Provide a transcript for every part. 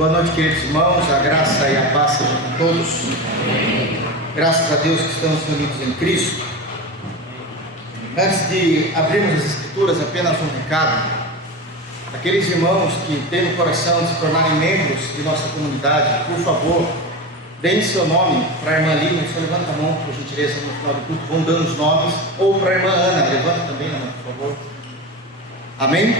Boa noite, queridos irmãos, a graça e a paz sejam com todos. Graças a Deus que estamos unidos em Cristo. Antes de abrirmos as Escrituras, apenas um recado. Aqueles irmãos que têm no coração de se tornarem membros de nossa comunidade, por favor, deem seu nome para a irmã Lina. Só levanta a mão, por gentileza, no final do culto, vão dando os nomes. Ou para a irmã Ana, levanta também a mão, por favor. Amém?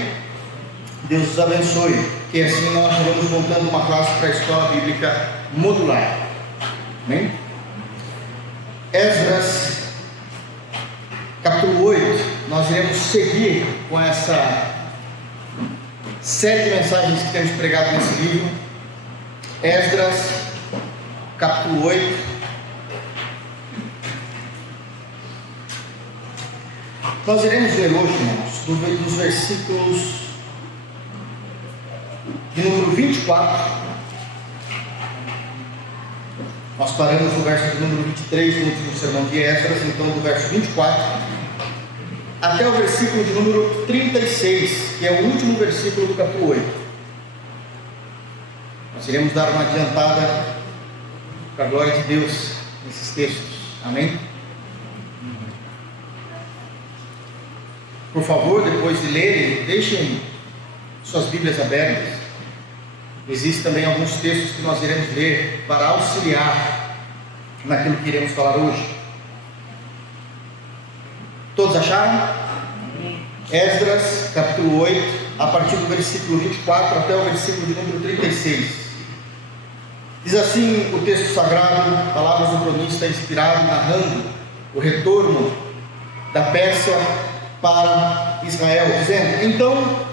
Deus os abençoe. Que assim nós vamos voltando uma classe para a escola bíblica modular. Amém? Esdras, capítulo 8. Nós iremos seguir com essa série de mensagens que temos pregado nesse livro. Esdras, capítulo 8. Nós iremos ler hoje, irmãos, dos versículos de número 24, nós paramos no verso de número 23 no último sermão de Esdras, então do verso 24 até o versículo de número 36, que é o último versículo do capítulo 8. Nós iremos dar uma adiantada para a glória de Deus nesses textos. Amém? Por favor, depois de lerem, deixem suas Bíblias abertas. Existem também alguns textos que nós iremos ler para auxiliar naquilo que iremos falar hoje. Todos acharam? Esdras, capítulo 8, a partir do versículo 24 até o versículo de número 36. Diz assim o texto sagrado, palavras do cronista inspirado, narrando o retorno da Pérsia para Israel, dizendo: então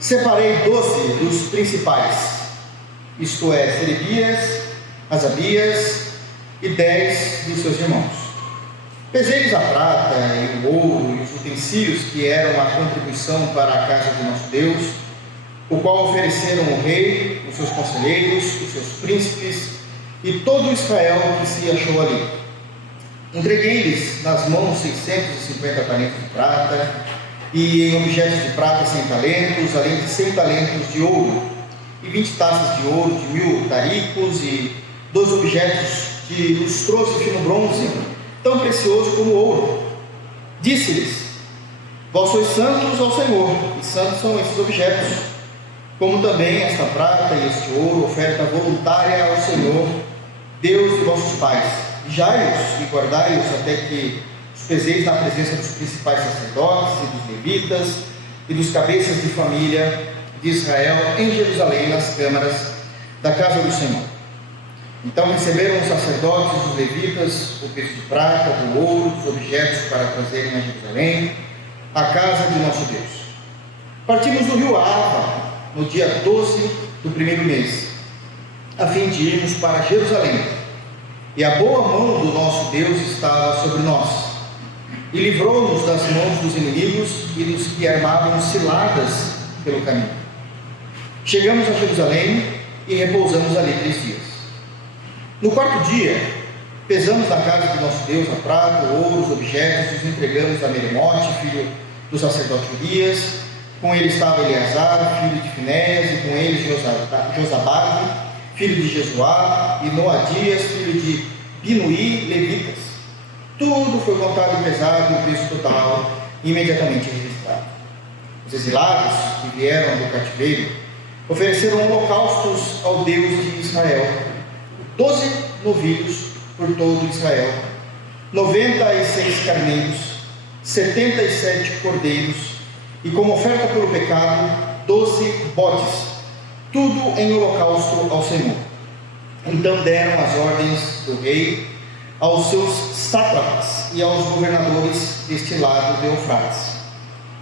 separei 12 dos principais, isto é, Serebias, Asabias e 10 dos seus irmãos. Pesei-lhes a prata e o ouro e os utensílios que eram a contribuição para a casa de nosso Deus, o qual ofereceram o rei, os seus conselheiros, os seus príncipes e todo Israel que se achou ali. Entreguei-lhes nas mãos 650 talentos de prata, e em objetos de prata 100 talentos, além de 100 talentos de ouro, e 20 taças de ouro de 1000 taricos, e 2 objetos de lustroso e fino bronze, tão precioso como ouro. Disse-lhes: vós sois santos ao Senhor, e santos são esses objetos, como também esta prata e este ouro, oferta voluntária ao Senhor, Deus de vossos pais. Vigiai-os e guardai-os até que os peseis na presença dos principais sacerdotes e dos levitas e dos cabeças de família de Israel em Jerusalém, nas câmaras da casa do Senhor. Então receberam os sacerdotes e os levitas o peso de prata, do ouro, dos objetos para trazerem a Jerusalém, a casa de nosso Deus. Partimos do rio Ava no dia 12 do primeiro mês, a fim de irmos para Jerusalém, e a boa mão do nosso Deus estava sobre nós, e livrou-nos das mãos dos inimigos e dos que armavam ciladas pelo caminho. Chegamos a Jerusalém e repousamos ali 3 dias. No 4º dia, pesamos na casa de nosso Deus a prata, o ouro, os objetos, e os entregamos a Meremote, filho do sacerdote Urias. Com ele estava Eleazar, filho de Finéias, e com ele Josabade, filho de Jesuá, e Noadias, filho de Binuí, levitas. Tudo foi contado e pesado, e o peso total imediatamente registrado. Os exilados que vieram do cativeiro ofereceram holocaustos ao Deus de Israel: 12 novilhos por todo Israel, 96 carneiros, 77 cordeiros, e como oferta pelo pecado, 12 bodes, tudo em holocausto ao Senhor. Então deram as ordens do rei aos seus sátrapas e aos governadores deste lado de Eufrates,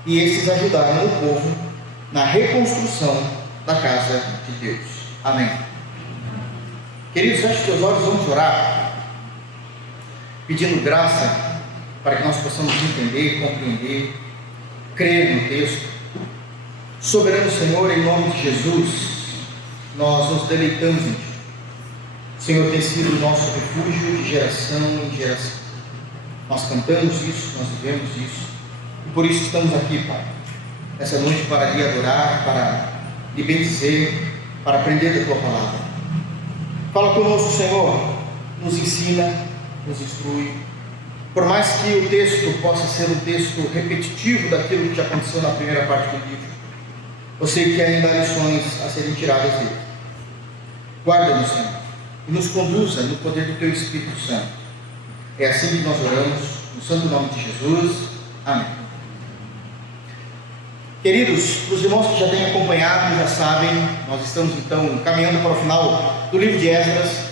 e estes ajudaram o povo na reconstrução da casa de Deus. Amém. Queridos, feche seus olhos, vamos orar, pedindo graça para que nós possamos entender, compreender, crer no texto. Soberano Senhor, em nome de Jesus, nós nos deleitamos em Ti. O Senhor tem sido o nosso refúgio de geração em geração. Nós cantamos isso, nós vivemos isso, e por isso estamos aqui, Pai, essa noite, para lhe adorar, para lhe bendizer, para aprender da Tua palavra. Fala conosco, Senhor, nos ensina, nos instrui. Por mais que o texto possa ser um texto repetitivo daquilo que já aconteceu na primeira parte do livro, eu sei que ainda há lições a serem tiradas dele. Guarda-nos, Senhor, e nos conduza no poder do Teu Espírito Santo. É assim que nós oramos, no santo nome de Jesus. Amém. Queridos, para os irmãos que já têm acompanhado, já sabem, nós estamos então caminhando para o final do livro de Esdras.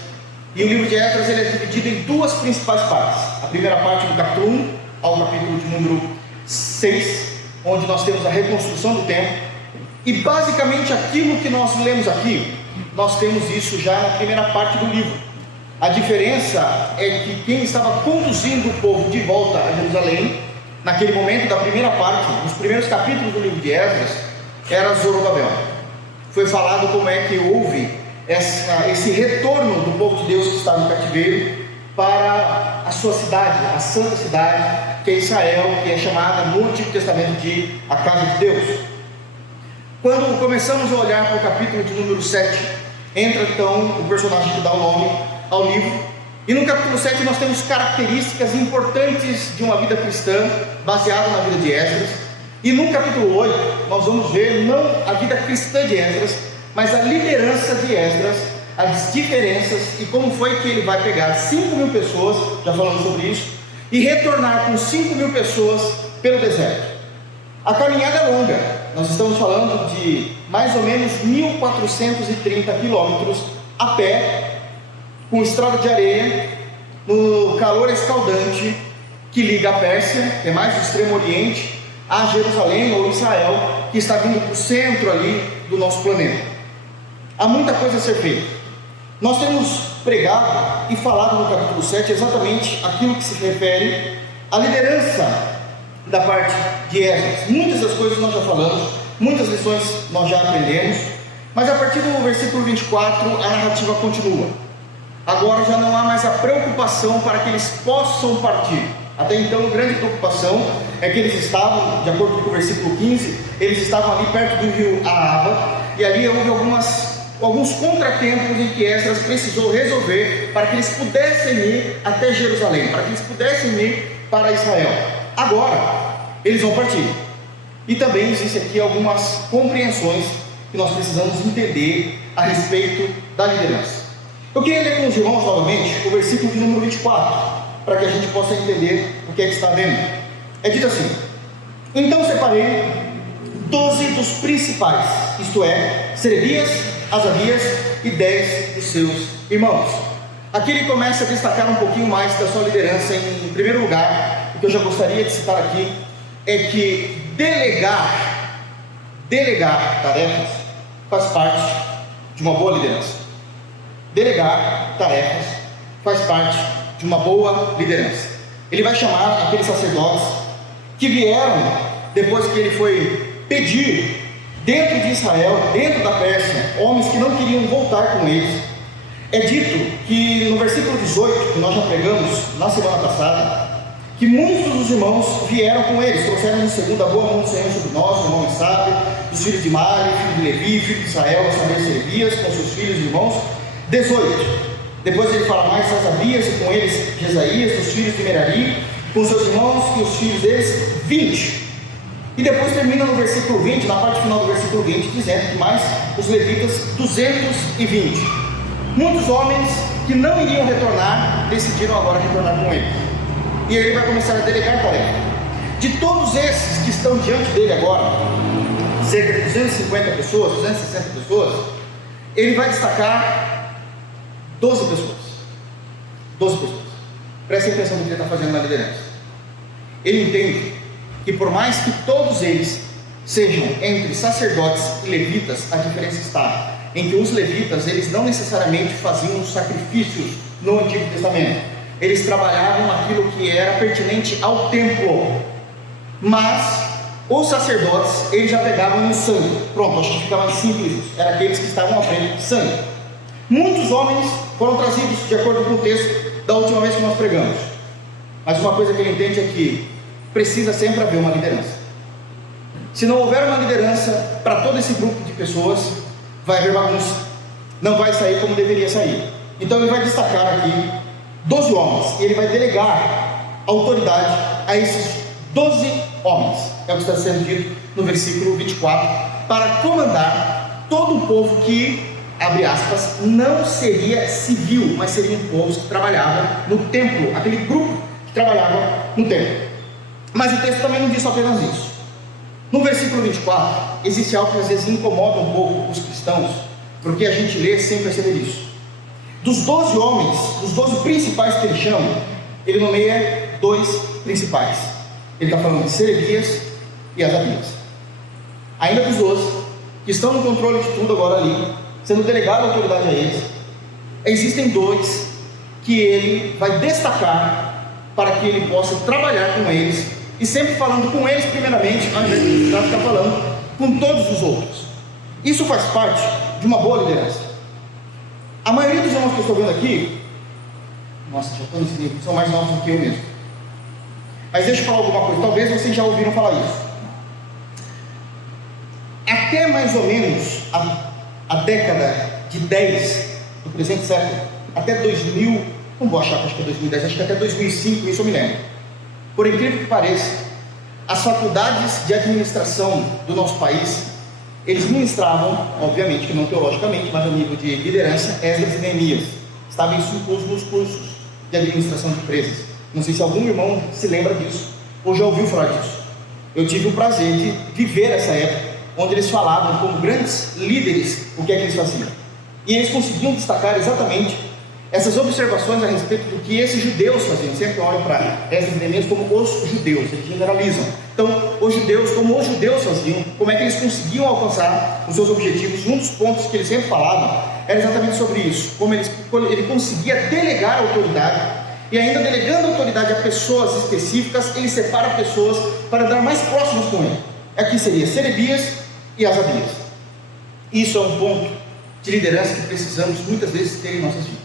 E o livro de Esdras ele é dividido em duas principais partes. A primeira parte do capítulo 1 ao capítulo de número 6, onde nós temos a reconstrução do templo. E basicamente aquilo que nós lemos aqui, nós temos isso já na primeira parte do livro. A diferença é que quem estava conduzindo o povo de volta a Jerusalém, naquele momento da primeira parte, nos primeiros capítulos do livro de Esdras, era Zorobabel. Foi falado como é que houve esse retorno do povo de Deus que estava no cativeiro para a sua cidade, a santa cidade, que é Israel, que é chamada no Antigo Testamento de a casa de Deus. Quando começamos a olhar para o capítulo de número 7, entra então o personagem que dá o nome ao livro, e no capítulo 7 nós temos características importantes de uma vida cristã, baseada na vida de Esdras, e no capítulo 8 nós vamos ver não a vida cristã de Esdras, mas a liderança de Esdras, as diferenças e como foi que ele vai pegar 5.000 pessoas, já falamos sobre isso, e retornar com 5.000 pessoas pelo deserto. A caminhada é longa, nós estamos falando de mais ou menos 1.430 quilômetros a pé, com estrada de areia, no calor escaldante que liga a Pérsia, que é mais do extremo oriente, a Jerusalém ou Israel, que está vindo para o centro ali do nosso planeta. Há muita coisa a ser feita. Nós temos pregado e falado no capítulo 7 exatamente aquilo que se refere à liderança da parte de Esdras. Muitas das coisas nós já falamos, muitas lições nós já aprendemos, mas a partir do versículo 24 a narrativa continua. Agora já não há mais a preocupação para que eles possam partir. Até então a grande preocupação é que eles estavam, de acordo com o versículo 15, eles estavam ali perto do rio Ahava, e ali houve alguns contratempos em que Esdras precisou resolver para que eles pudessem ir até Jerusalém, para que eles pudessem ir para Israel. Agora, eles vão partir. E também existe aqui algumas compreensões que nós precisamos entender a respeito da liderança. Eu queria ler com os irmãos novamente o versículo de número 24, para que a gente possa entender o que é que está vendo. É dito assim: então separei 12 dos principais, isto é, Serebias, Asabias e 10 dos seus irmãos. Aqui ele começa a destacar um pouquinho mais da sua liderança. Em primeiro lugar, o que eu já gostaria de citar aqui é que delegar tarefas faz parte de uma boa liderança. Delegar tarefas faz parte de uma boa liderança. Ele vai chamar aqueles sacerdotes que vieram depois que ele foi pedir dentro de Israel, dentro da Pérsia, homens que não queriam voltar com eles. É dito que no versículo 18, que nós já pregamos na semana passada, que muitos dos irmãos vieram com eles, trouxeram em segunda a boa mão do Senhor sobre nós, o irmão Esabe, dos filhos de Mali, filho de Levi, filho de Israel, as famílias Serebias, com seus filhos e irmãos. 18, depois ele fala mais Asabias e com eles Jesaías, dos filhos de Merari, com seus irmãos e os filhos deles, 20. E depois termina no versículo 20, na parte final do versículo 20, dizendo que mais os levitas, 220. Muitos homens que não iriam retornar, decidiram agora retornar com ele. E ele vai começar a delegar tarefa. De todos esses que estão diante dele agora, cerca de 250 pessoas, 260 pessoas, ele vai destacar 12 pessoas. 12 pessoas. Prestem atenção no que ele está fazendo na liderança. Ele entende que por mais que todos eles sejam entre sacerdotes e levitas, a diferença está em que os levitas, eles não necessariamente faziam sacrifícios no Antigo Testamento. Eles trabalhavam aquilo que era pertinente ao templo, mas os sacerdotes, eles já pegavam no sangue. Pronto, acho que fica mais simples isso. Era aqueles que estavam à frente de sangue. Muitos homens foram trazidos de acordo com o texto da última vez que nós pregamos, mas uma coisa que ele entende é que precisa sempre haver uma liderança. Se não houver uma liderança para todo esse grupo de pessoas, vai haver bagunça, não vai sair como deveria sair. Então ele vai destacar aqui 12 homens, e ele vai delegar autoridade a esses 12 homens, é o que está sendo dito no versículo 24, para comandar todo o povo que, abre aspas, não seria civil, mas seria um povo que trabalhava no templo, aquele grupo que trabalhava no templo. Mas o texto também não diz apenas isso. No versículo 24, existe algo que às vezes incomoda um pouco os cristãos, porque a gente lê sem perceber isso. Dos 12 homens, dos 12 principais que ele chama, ele nomeia 2 principais. Ele está falando de Serebias e Asabias. Ainda dos 12, que estão no controle de tudo agora ali, sendo delegado a autoridade a eles, existem 2 que ele vai destacar para que ele possa trabalhar com eles, e sempre falando com eles primeiramente, ao invés de ficar falando com todos os outros. Isso faz parte de uma boa liderança. A maioria dos irmãos que eu estou vendo aqui, nossa, já estou nesse nível, são mais novos do que eu mesmo. Mas deixa eu falar alguma coisa, talvez vocês já ouviram falar isso. Até mais ou menos a década de 10 do presente século, até 2000, não vou achar que acho que é 2010, acho que até 2005, isso eu me lembro. Por incrível que pareça, as faculdades de administração do nosso país, eles ministravam, obviamente que não teologicamente, mas a nível de liderança, Esdras e Neemias. Estava isso incluso nos cursos de administração de empresas. Não sei se algum irmão se lembra disso, ou já ouviu falar disso. Eu tive o prazer de viver essa época, onde eles falavam como grandes líderes o que é que eles faziam. E eles conseguiam destacar exatamente essas observações a respeito do que esses judeus faziam. Sempre olham para Esdras e Neemias como os judeus, eles generalizam. Então, os judeus, como os judeus faziam, como é que eles conseguiam alcançar os seus objetivos. Um dos pontos que eles sempre falavam era exatamente sobre isso, como ele conseguia delegar a autoridade, e ainda delegando a autoridade a pessoas específicas, ele separa pessoas para dar mais próximas com ele. Aqui seria Serebias e Asabias. Isso é um ponto de liderança que precisamos muitas vezes ter em nossas vidas.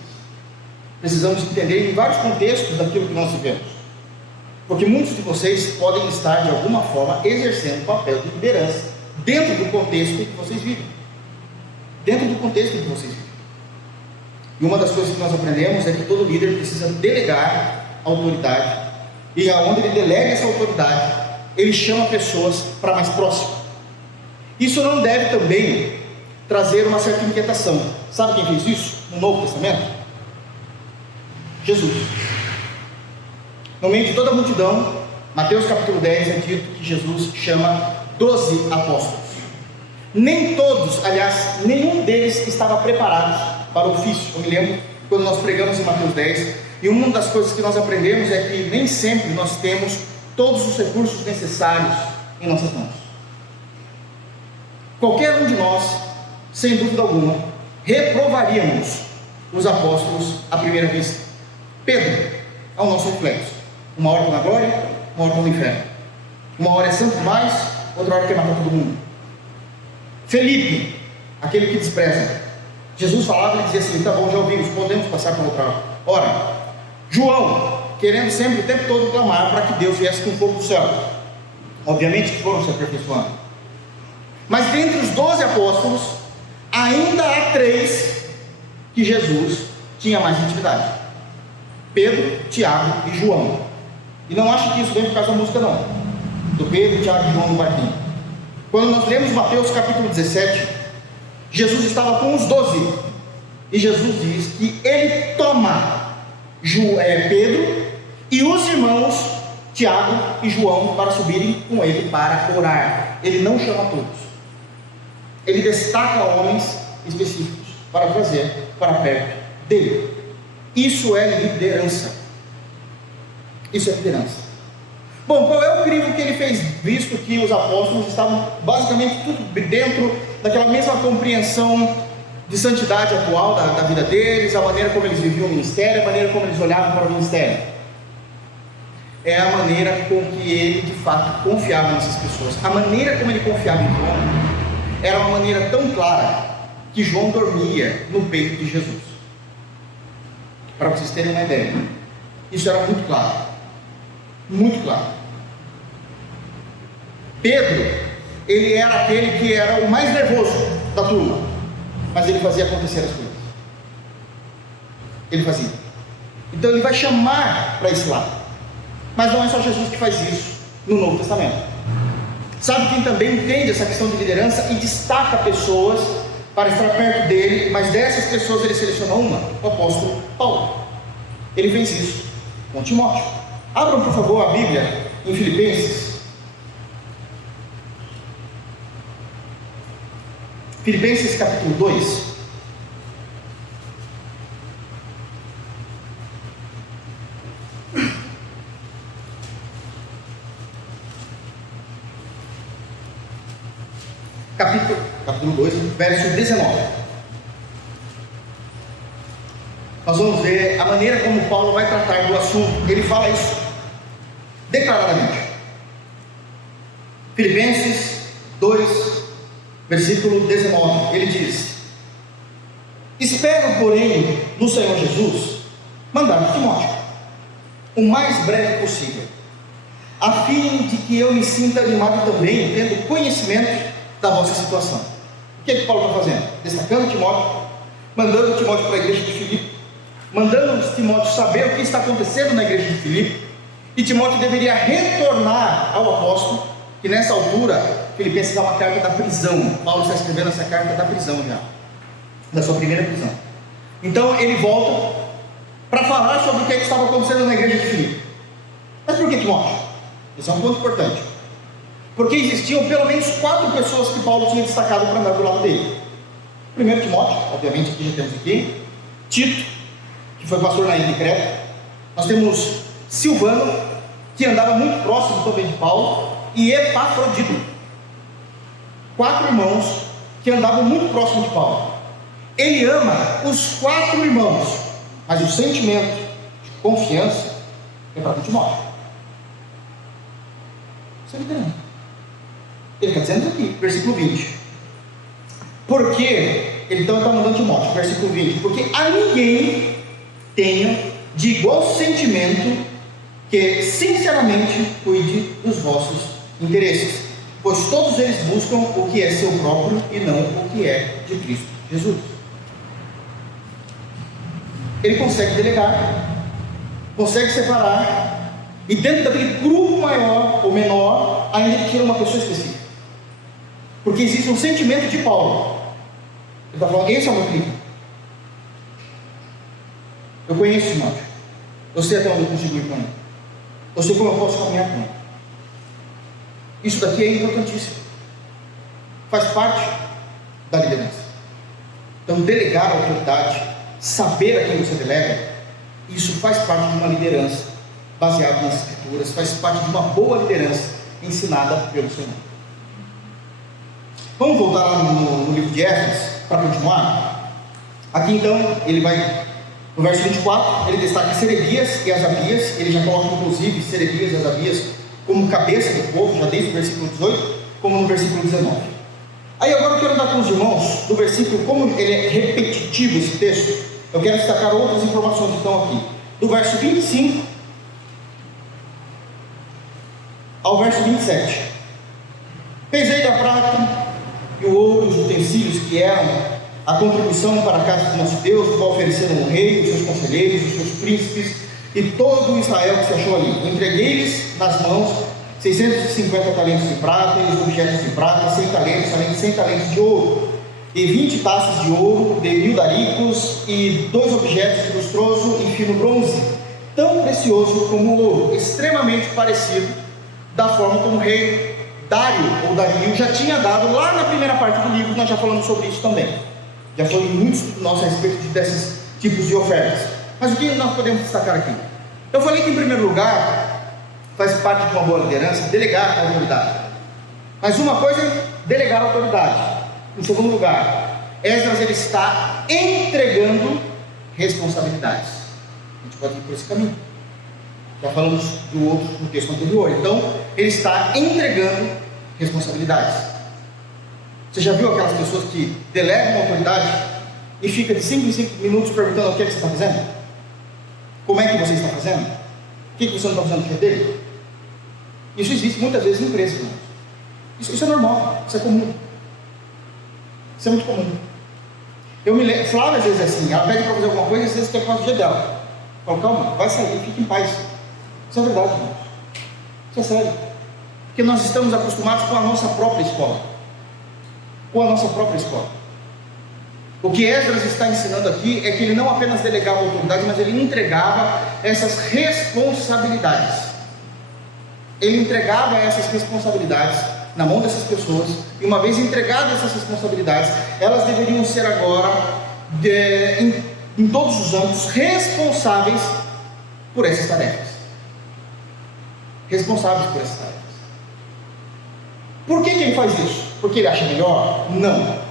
Precisamos entender em vários contextos daquilo que nós vivemos, porque muitos de vocês podem estar de alguma forma exercendo o papel de liderança dentro do contexto em que vocês vivem, e uma das coisas que nós aprendemos é que todo líder precisa delegar autoridade, e aonde ele delega essa autoridade, ele chama pessoas para mais próximo. Isso não deve também trazer uma certa inquietação. Sabe quem fez isso no Novo Testamento? Jesus. No meio de toda a multidão, Mateus capítulo 10 é dito que Jesus chama 12 apóstolos. Nem todos, aliás, nenhum deles estava preparado para o ofício. Eu me lembro quando nós pregamos em Mateus 10, e uma das coisas que nós aprendemos é que nem sempre nós temos todos os recursos necessários em nossas mãos. Qualquer um de nós, sem dúvida alguma, reprovaríamos os apóstolos à primeira vista. Pedro é o nosso reflexo. Uma hora está na glória, uma hora está no inferno. Uma hora é santo demais, outra hora quer matar todo mundo. Felipe, aquele que despreza. Jesus falava e dizia assim: tá bom, já ouvimos, podemos passar para outra hora. João, querendo sempre o tempo todo clamar para que Deus viesse com fogo do céu. Obviamente que foram se aperfeiçoando. Mas dentre os 12 apóstolos, ainda há 3 que Jesus tinha mais intimidade: Pedro, Tiago e João. E não acho que isso vem por causa da música não, do Pedro, Tiago e João no barquinho. Quando nós lemos Mateus capítulo 17, Jesus estava com os 12, e Jesus diz que ele toma Pedro e os irmãos Tiago e João para subirem com ele para orar. Ele não chama todos, ele destaca homens específicos para trazer para perto dele. Isso é liderança. Isso é liderança. Bom, qual é o crivo que ele fez, visto que os apóstolos estavam basicamente tudo dentro daquela mesma compreensão de santidade atual da vida deles, a maneira como eles viviam o ministério, a maneira como eles olhavam para o ministério? É a maneira com que ele de fato confiava nessas pessoas. A maneira como ele confiava em João era uma maneira tão clara que João dormia no peito de Jesus. Para vocês terem uma ideia, isso era muito claro, muito claro. Pedro, ele era aquele que era o mais nervoso da turma. mas ele fazia acontecer as coisas. Ele fazia. Então ele vai chamar para esse lado. Mas não é só Jesus que faz isso no Novo Testamento. Sabe quem também entende essa questão de liderança e destaca pessoas para estar perto dele, mas dessas pessoas ele seleciona uma? O apóstolo Paulo. Ele fez isso com Timóteo. Abram por favor a Bíblia em Filipenses. Filipenses capítulo 2. Capítulo 2, verso 19. Nós vamos ver a maneira como Paulo vai tratar do assunto. Ele fala isso declaradamente. Filipenses 2, versículo 19. Ele diz: espero, porém, no Senhor Jesus, mandar Timóteo o mais breve possível, a fim de que eu me sinta animado também, tendo conhecimento da vossa situação. O que é que Paulo está fazendo? Destacando Timóteo, mandando Timóteo para a igreja de Filipe, mandando Timóteo saber o que está acontecendo na igreja de Filipe, e Timóteo deveria retornar ao apóstolo, que nessa altura, Filipenses dá uma carta da prisão. Paulo está escrevendo essa carta da prisão já, da sua primeira prisão. Então ele volta para falar sobre o que estava acontecendo na igreja de Filipe. Mas por que Timóteo? Esse é um ponto importante. Porque existiam pelo menos 4 pessoas que Paulo tinha destacado para andar do lado dele. Primeiro Timóteo, obviamente aqui já temos aqui. Tito, que foi pastor na ilha de Creta. Nós temos Silvano, que andava muito próximo também de Paulo. E Epafrodito. 4 irmãos que andavam muito próximo de Paulo. Ele ama os 4 irmãos, mas o sentimento de confiança é para Timóteo. Isso é liderando. Ele está dizendo aqui, versículo 20. Porque, ele então está mandando Timóteo, versículo 20. Porque a ninguém tenha de igual sentimento que sinceramente cuide dos vossos interesses, pois todos eles buscam o que é seu próprio e não o que é de Cristo Jesus. Ele consegue delegar, consegue separar, e dentro daquele grupo maior ou menor, ainda ele tira uma pessoa específica. Porque existe um sentimento de Paulo. Ele está falando: esse é o meu filho. Eu conheço Timóteo. Eu sei até onde eu consigo ir com ele. Eu sei como eu posso caminhar com ele. Isso daqui é importantíssimo. Faz parte da liderança. Então, delegar a autoridade, saber a quem você delega, isso faz parte de uma liderança baseada nas Escrituras, faz parte de uma boa liderança ensinada pelo Senhor. Vamos voltar lá no livro de Esdras para continuar. Aqui então ele vai no verso 24, ele destaca Serebias e Asabias. Ele já coloca inclusive Serebias e Asabias como cabeça do povo, já desde o versículo 18, como no versículo 19. Aí agora eu quero andar com os irmãos do versículo, como ele é repetitivo esse texto, eu quero destacar outras informações então aqui, do verso 25 ao verso 27. Pesei da prata e o ouro, os utensílios que eram a contribuição para a casa do nosso Deus, do qual ofereceram o rei, os seus conselheiros, os seus príncipes e todo o Israel que se achou ali. Entreguei-lhes nas mãos 650 talentos de prata e os objetos de prata, 100 talentos, além de 100 talentos de ouro, e 20 taças de ouro, de 1000 daricos, e 2 objetos de lustroso e fino bronze, tão precioso como o ouro, extremamente parecido da forma como o rei Dário ou Dario já tinha dado lá na primeira parte do livro. Nós já falamos sobre isso também. Já foi muito estudo nosso a respeito desses tipos de ofertas. Mas o que nós podemos destacar aqui? Eu falei que em primeiro lugar faz parte de uma boa liderança delegar a autoridade. Mas uma coisa é delegar a autoridade. Em segundo lugar, Esdras ele está entregando responsabilidades. A gente pode ir por esse caminho. Já falamos do outro no texto anterior. Então, ele está entregando responsabilidades. Você já viu aquelas pessoas que delegam a autoridade e fica de 5 em 5 minutos perguntando o que é que você está fazendo? Como é que você está fazendo? O que você não está fazendo no dia dele? Isso existe muitas vezes em empresas. Isso é normal, isso é comum. Isso é muito comum. Eu me lembro, Flávia às vezes é assim, ela pede para fazer alguma coisa e às vezes quer fazer o dia dela. Eu falo, calma, vai sair, fique em paz. Isso é verdade, irmãos. Isso é sério. Porque nós estamos acostumados com a nossa própria escola. Com a nossa própria escola. O que Esdras está ensinando aqui é que ele não apenas delegava autoridade, mas ele entregava essas responsabilidades. Ele entregava essas responsabilidades na mão dessas pessoas, e uma vez entregadas essas responsabilidades, elas deveriam ser agora, em todos os âmbitos, responsáveis por essas tarefas. Responsáveis por essas tarefas. Por que ele faz isso? Porque ele acha melhor? Não.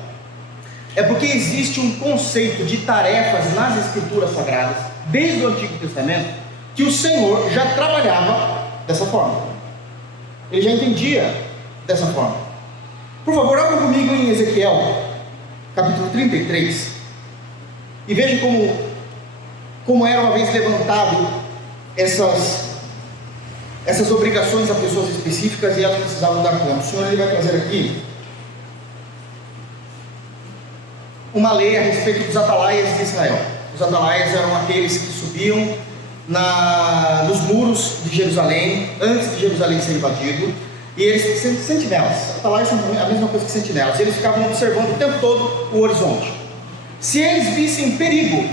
É porque existe um conceito de tarefas nas Escrituras Sagradas, desde o Antigo Testamento, que o Senhor já trabalhava dessa forma. Ele já entendia dessa forma. Por favor, abra comigo em Ezequiel, capítulo 33, e veja como era uma vez levantado essas obrigações a pessoas específicas, e elas precisavam dar conta. O Senhor ele vai trazer aqui uma lei a respeito dos atalaias de Israel. Os atalaias eram aqueles que subiam nos muros de Jerusalém, antes de Jerusalém ser invadido, e eles, sentinelas, atalaias são a mesma coisa que sentinelas, eles ficavam observando o tempo todo o horizonte. Se eles vissem perigo,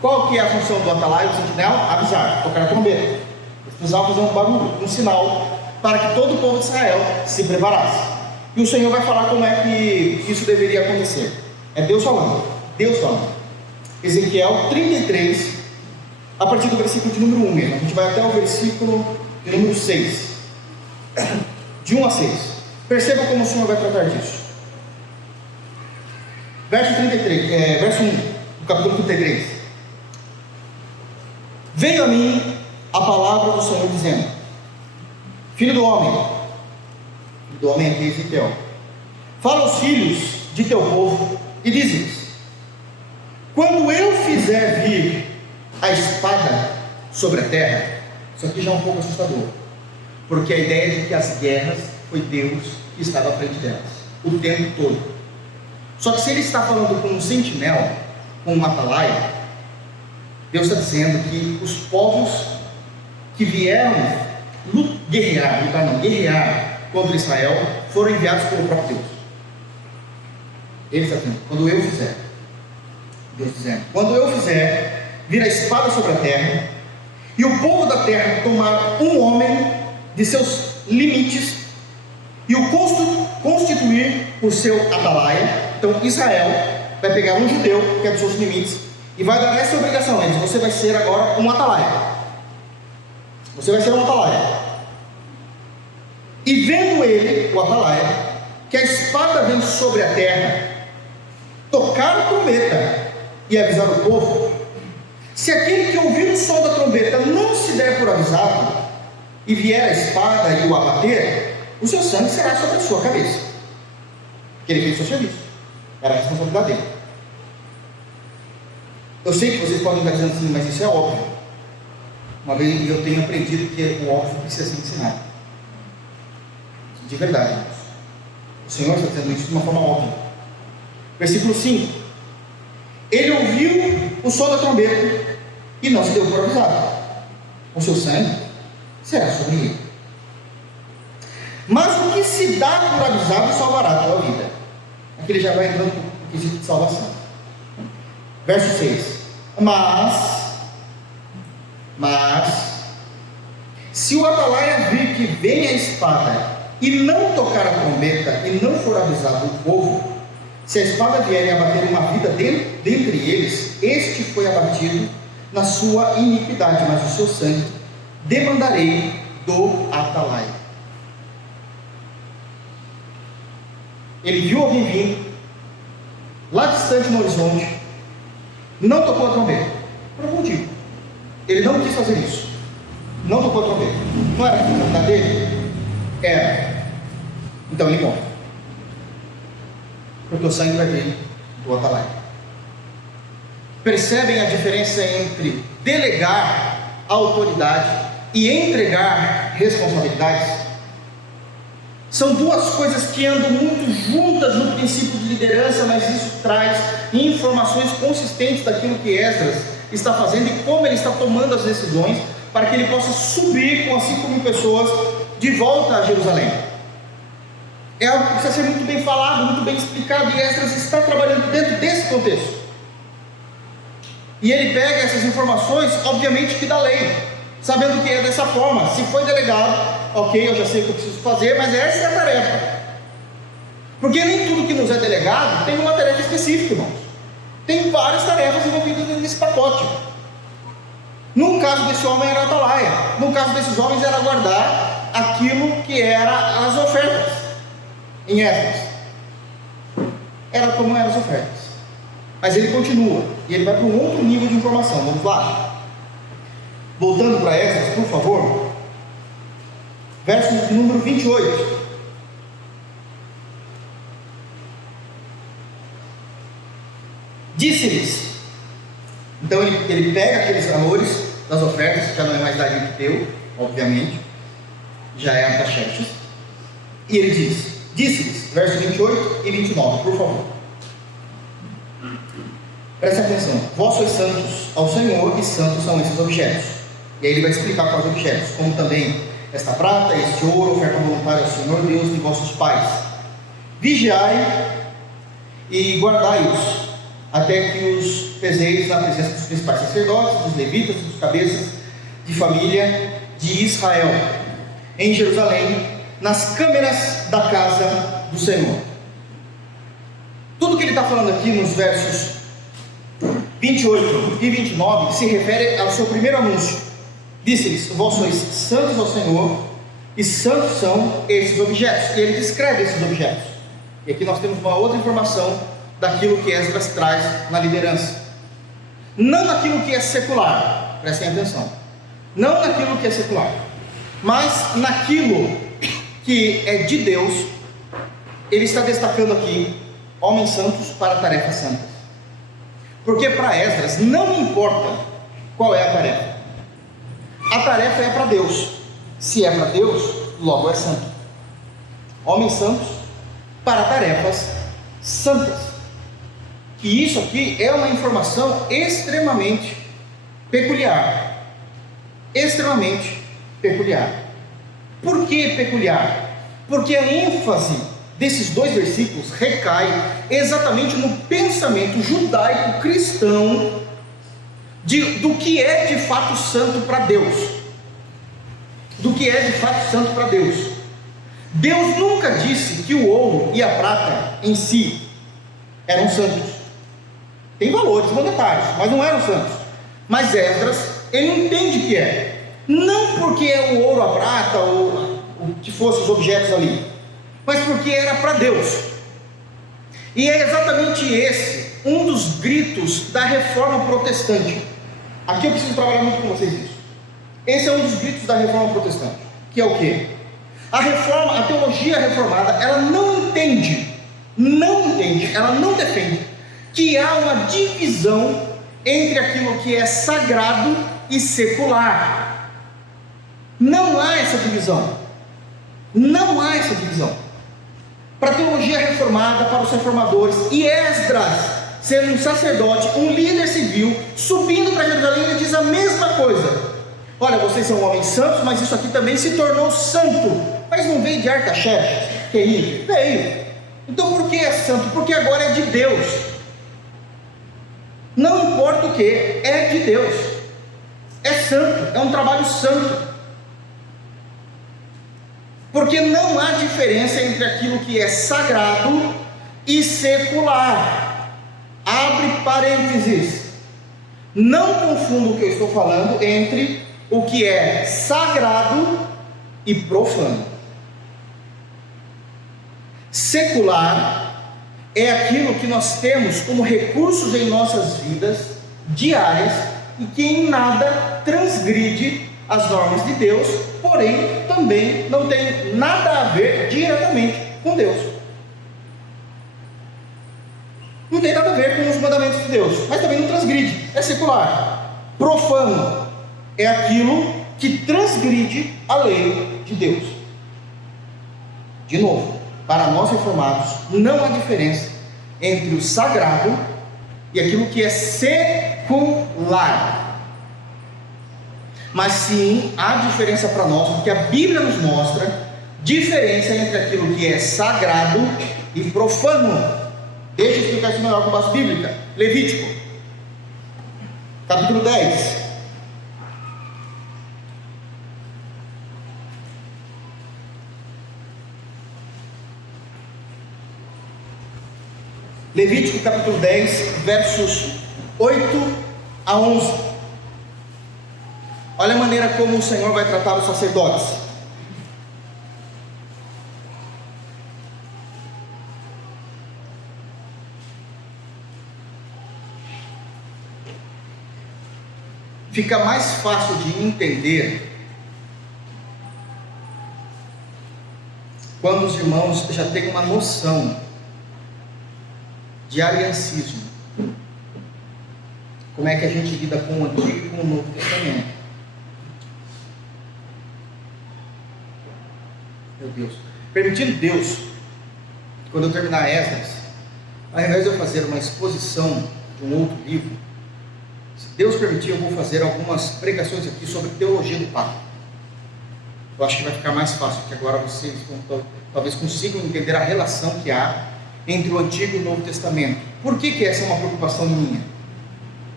qual que é a função do atalaia, do sentinela? Avisar, tocar a trombeta. Eles precisavam fazer um barulho, um sinal, para que todo o povo de Israel se preparasse. E o Senhor vai falar como é que isso deveria acontecer. É Deus falando, Deus falando. Ezequiel 33, a partir do versículo de número 1 mesmo. A gente vai até o versículo de número 6, de 1 a 6. Perceba como o Senhor vai tratar disso. Verso 33, verso 1, do capítulo 33. Veio a mim a palavra do Senhor dizendo: Filho do homem aqui, Ezequiel, fala aos filhos de teu povo e diz-lhes: quando eu fizer vir a espada sobre a terra. Isso aqui já é um pouco assustador, porque a ideia de que as guerras foi Deus que estava à frente delas o tempo todo. Só que se ele está falando com um sentinela, com um atalaia, Deus está dizendo que os povos que vieram guerrear contra Israel foram enviados pelo próprio Deus. Ele está dizendo: quando eu fizer, Deus dizendo, quando eu fizer vir a espada sobre a terra, e o povo da terra tomar um homem de seus limites e o constituir por seu atalaia. Então Israel vai pegar um judeu que é dos seus limites e vai dar essa obrigação a eles: você vai ser agora um atalaia. Você vai ser um atalaia. E vendo ele, o atalaia, que a espada vem sobre a terra, tocar a trombeta e avisar o povo, se aquele que ouvir o som da trombeta não se der por avisado, e vier a espada e o abater, o seu sangue será sobre a sua cabeça, que ele fez o seu serviço, era a responsabilidade dele. Eu sei que vocês podem estar dizendo assim, mas isso é óbvio. Uma vez eu tenho aprendido que o óbvio precisa ser ensinado, de verdade. O Senhor está dizendo isso de uma forma óbvia. Versículo 5: ele ouviu o som da trombeta e não se deu por avisado, o seu sangue será sobre ele. Mas o que se dá por avisado salvará a tua vida. Aqui ele já vai entrando no quesito de salvação. Verso 6: mas se o atalaia vir que vem a espada e não tocar a trombeta e não for avisado o povo, se a espada vier e abater uma vida dentre eles, este foi abatido na sua iniquidade, mas o seu sangue demandarei do atalaia. Ele viu alguém vindo lá distante no horizonte, não tocou a trombeta, por algum motivo. Ele não quis fazer isso, não tocou a trombeta. Não era a responsabilidade dele? Era. Então ele morre, porque o sangue vai vir do atalaia. Percebem a diferença entre delegar a autoridade e entregar responsabilidades? São duas coisas que andam muito juntas no princípio de liderança, mas isso traz informações consistentes daquilo que Esdras está fazendo e como ele está tomando as decisões para que ele possa subir com as 5.000 pessoas de volta a Jerusalém. É algo que precisa ser muito bem falado, muito bem explicado, e Esdras está trabalhando dentro desse contexto. E ele pega essas informações, obviamente que da lei, sabendo que é dessa forma. Se foi delegado, ok, eu já sei o que eu preciso fazer, mas essa é a tarefa. Porque nem tudo que nos é delegado tem uma tarefa específica, irmãos. Tem várias tarefas envolvidas nesse pacote. No caso desse homem era atalaia, no caso desses homens era guardar aquilo que era as ofertas. Em Esdras era como eram as ofertas. Mas ele continua, e ele vai para um outro nível de informação. Vamos lá? Voltando para Esdras, por favor. Verso de número 28. Disse-lhes. Então ele pega aqueles valores das ofertas, que já não é mais Dario que deu, obviamente, já é Artaxerxes, e ele diz: disse-lhes, verso 28 e 29, por favor. Presta atenção. Vós sois santos ao Senhor, e santos são esses objetos. E aí ele vai explicar quais objetos, como também esta prata, este ouro, oferta voluntária ao Senhor Deus de vossos pais. Vigiai e guardai-os, até que os peseis na presença dos principais sacerdotes, dos levitas, dos cabeças de família de Israel, em Jerusalém, nas câmeras da casa do Senhor. Tudo que ele está falando aqui nos versos 28 e 29 se refere ao seu primeiro anúncio. Disse-lhes: vós sois santos ao Senhor, e santos são esses objetos. E ele descreve esses objetos. E aqui nós temos uma outra informação daquilo que Esdras traz na liderança. Não naquilo que é secular, prestem atenção. Não naquilo que é secular, mas naquilo que é de Deus. Ele está destacando aqui homens santos para tarefas santas. Porque para Esdras não importa qual é a tarefa. A tarefa é para Deus. Se é para Deus, logo é santo. Homens santos para tarefas santas. E isso aqui é uma informação extremamente peculiar. Extremamente peculiar. Por que peculiar? Porque a ênfase desses dois versículos recai exatamente no pensamento judaico-cristão do que é de fato santo para Deus. Do que é de fato santo para Deus. Deus nunca disse que o ouro e a prata em si eram santos. Tem valores monetários, mas não eram santos. Mas Esdras, ele entende que é. Não porque é o ouro, a prata, ou o que fossem os objetos ali, mas porque era para Deus. E é exatamente esse um dos gritos da reforma protestante. Aqui eu preciso trabalhar muito com vocês isso. Esse é um dos gritos da reforma protestante, que é o quê? A teologia reformada, ela não entende, ela não defende que há uma divisão entre aquilo que é sagrado e secular. Não há essa divisão. Não há essa divisão. Para a teologia reformada, para os reformadores, e Esdras, sendo um sacerdote, um líder civil, subindo para Jerusalém, ele diz a mesma coisa. Olha, vocês são homens santos, mas isso aqui também se tornou santo. Mas não veio de Artaxerxes, que é ímpio? Veio. Então por que é santo? Porque agora é de Deus. Não importa o que, é de Deus. É santo, é um trabalho santo. Porque não há diferença entre aquilo que é sagrado e secular. Abre parênteses. Não confunda o que eu estou falando entre o que é sagrado e profano. Secular é aquilo que nós temos como recursos em nossas vidas diárias e que em nada transgride as normas de Deus, porém também não tem nada a ver diretamente com Deus. Não tem nada a ver com os mandamentos de Deus, mas também não transgride, é secular. Profano é aquilo que transgride a lei de Deus. De novo, para nós reformados, não há diferença entre o sagrado e aquilo que é secular. Mas sim, há diferença para nós, porque a Bíblia nos mostra diferença entre aquilo que é sagrado e profano. Deixa eu explicar isso melhor com base bíblica. Levítico, capítulo 10. Levítico capítulo 10, versos 8 a 11. Olha a maneira como o Senhor vai tratar os sacerdotes. Fica mais fácil de entender quando os irmãos já têm uma noção de aliancismo. Como é que a gente lida com o Antigo e com o Novo Testamento? Meu Deus. Permitindo Deus, quando eu terminar Esdras, ao invés de eu fazer uma exposição de um outro livro, se Deus permitir, eu vou fazer algumas pregações aqui sobre teologia do pacto. Eu acho que vai ficar mais fácil, porque agora vocês talvez consigam entender a relação que há entre o Antigo e o Novo Testamento. Por que essa é uma preocupação minha?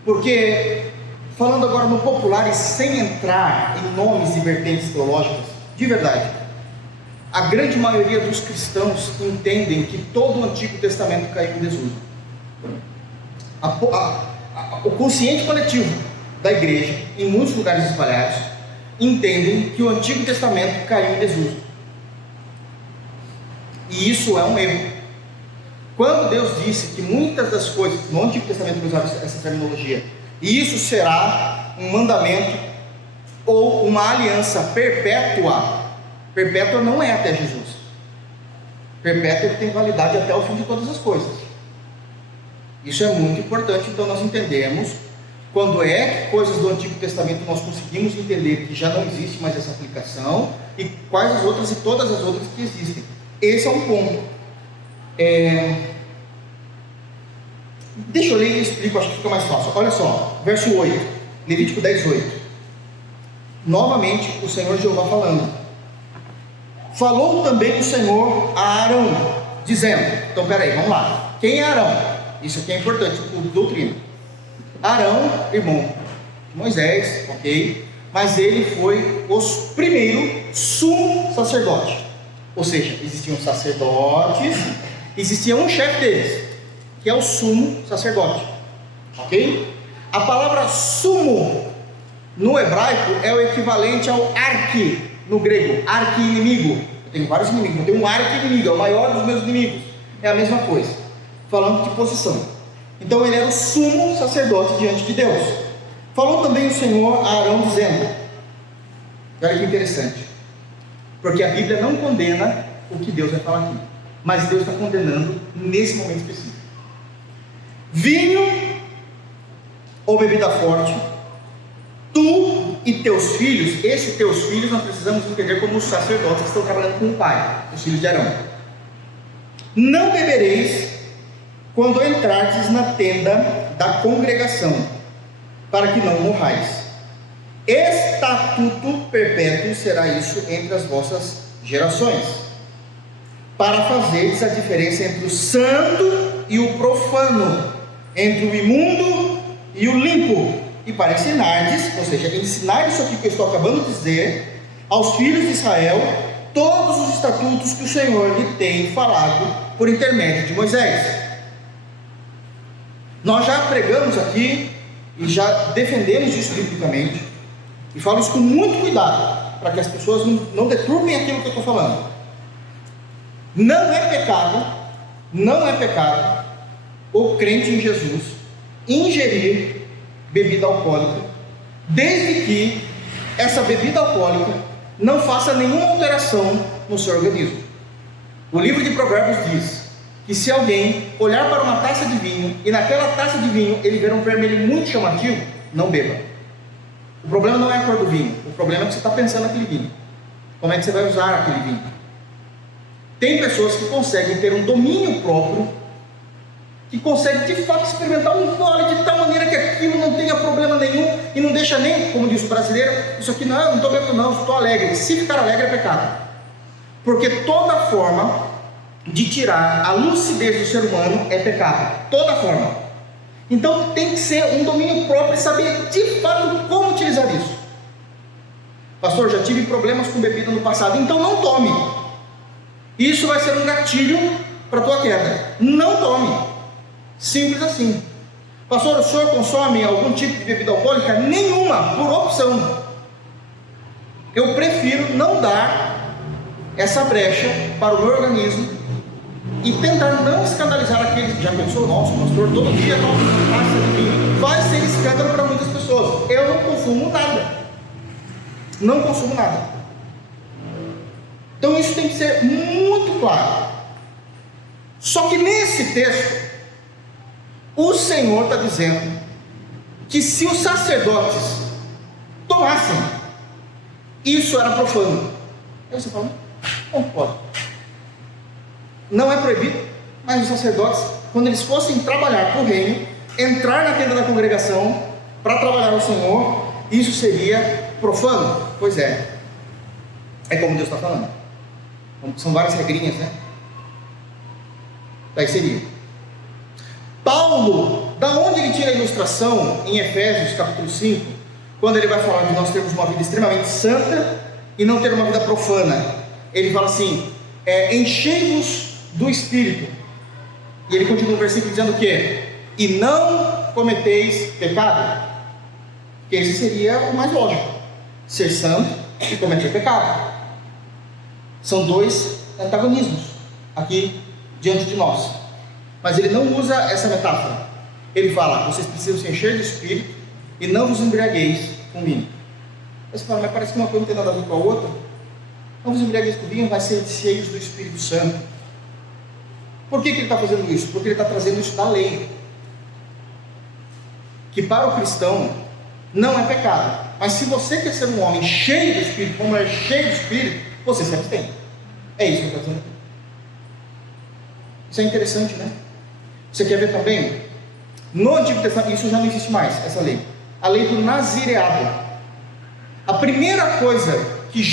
Porque, falando agora no popular e sem entrar em nomes e vertentes teológicas, de verdade, a grande maioria dos cristãos entendem que todo o Antigo Testamento caiu em desuso. O consciente coletivo da igreja, em muitos lugares espalhados, entendem que o Antigo Testamento caiu em desuso. E isso é um erro. Quando Deus disse que muitas das coisas, no Antigo Testamento usava essa terminologia, e isso será um mandamento ou uma aliança perpétua. Perpétua não é até Jesus. Perpétua tem validade até o fim de todas as coisas. Isso é muito importante. Então nós entendemos quando é que coisas do Antigo Testamento nós conseguimos entender que já não existe mais essa aplicação, e quais as outras e todas as outras que existem. Esse é um ponto. Deixa eu ler e explico, acho que fica mais fácil. Olha só, verso 8, Levítico 10, 8. Novamente o Senhor Jeová falando. Falou também o Senhor a Arão, dizendo, então peraí, vamos lá, quem é Arão? Isso aqui é importante, doutrina. Arão, irmão de Moisés, ok, mas ele foi o primeiro sumo sacerdote, ou seja, existiam sacerdotes, existia um chefe deles, que é o sumo sacerdote, ok? A palavra sumo no hebraico é o equivalente ao arqui no grego, arqui-inimigo. Eu tenho vários inimigos, eu tenho um arqui-inimigo, é o maior dos meus inimigos, é a mesma coisa, falando de posição. Então ele era o sumo sacerdote diante de Deus. Falou também o Senhor a Arão dizendo, olha que interessante, porque a Bíblia não condena o que Deus vai falar aqui, mas Deus está condenando nesse momento específico. Vinho ou bebida forte, tu e teus filhos, esses teus filhos nós precisamos entender como os sacerdotes que estão trabalhando com o pai, os filhos de Arão. Não bebereis quando entrardes na tenda da congregação, para que não morrais. Estatuto perpétuo será isso entre as vossas gerações, para fazeres a diferença entre o santo e o profano, entre o imundo e o limpo, e para ensinardes, ou seja, ensinar isso aqui que eu estou acabando de dizer, aos filhos de Israel, todos os estatutos que o Senhor lhe tem falado por intermédio de Moisés. Nós já pregamos aqui e já defendemos isso biblicamente, e falo isso com muito cuidado, para que as pessoas não deturpem aquilo que eu estou falando. Não é pecado o crente em Jesus ingerir bebida alcoólica, desde que essa bebida alcoólica não faça nenhuma alteração no seu organismo. O livro de Provérbios diz que se alguém olhar para uma taça de vinho e naquela taça de vinho ele ver um vermelho muito chamativo, não beba. O problema não é a cor do vinho, o problema é que você está pensando naquele vinho, como é que você vai usar aquele vinho. Tem pessoas que conseguem ter um domínio próprio que consegue de fato experimentar um gole de tal maneira que aquilo não tenha problema nenhum e não deixa nem, como diz o brasileiro, isso aqui não estou bebendo não, estou alegre. Se ficar alegre é pecado, porque toda forma de tirar a lucidez do ser humano é pecado, toda forma. Então tem que ser um domínio próprio e saber de fato como utilizar isso. Pastor, já tive problemas com bebida no passado, então não tome. Isso vai ser um gatilho para a tua queda. Não tome. Simples assim. Pastor, o senhor consome algum tipo de bebida alcoólica? Nenhuma, por opção. Eu prefiro não dar essa brecha para o meu organismo e tentar não escandalizar aqueles que já pensou, nossa, pastor, todo dia vai ser escândalo para muitas pessoas. Eu não consumo nada. Não consumo nada. Então isso tem que ser muito claro. Só que nesse texto, o Senhor está dizendo que se os sacerdotes tomassem, isso era profano. Aí você fala, não pode. Não é proibido, mas os sacerdotes, quando eles fossem trabalhar para o reino, entrar na tenda da congregação para trabalhar ao Senhor, isso seria profano? Pois é. É como Deus está falando. São várias regrinhas, né? Daí seria. Paulo, da onde ele tira a ilustração em Efésios capítulo 5, quando ele vai falar de nós termos uma vida extremamente santa e não ter uma vida profana? Ele fala assim, enchei-vos do Espírito. E ele continua o versículo dizendo o quê? E não cometeis pecado. Que esse seria o mais lógico. Ser santo e cometer pecado. São dois antagonismos aqui diante de nós. Mas ele não usa essa metáfora. Ele fala, vocês precisam se encher do Espírito e não vos embriagueis com vinho. Aí você fala, mas parece que uma coisa não tem nada a ver com a outra. Não vos embriagueis com vinho, vai ser cheios do Espírito Santo. Por que ele está fazendo isso? Porque ele está trazendo isso da lei. Que para o cristão não é pecado. Mas se você quer ser um homem cheio do Espírito, como é cheio do Espírito, você se abstém. É isso que ele está dizendo. Isso é interessante, né? Você quer ver também? No Antigo Testamento, isso já não existe mais, essa lei. A lei do nazireado. A primeira coisa que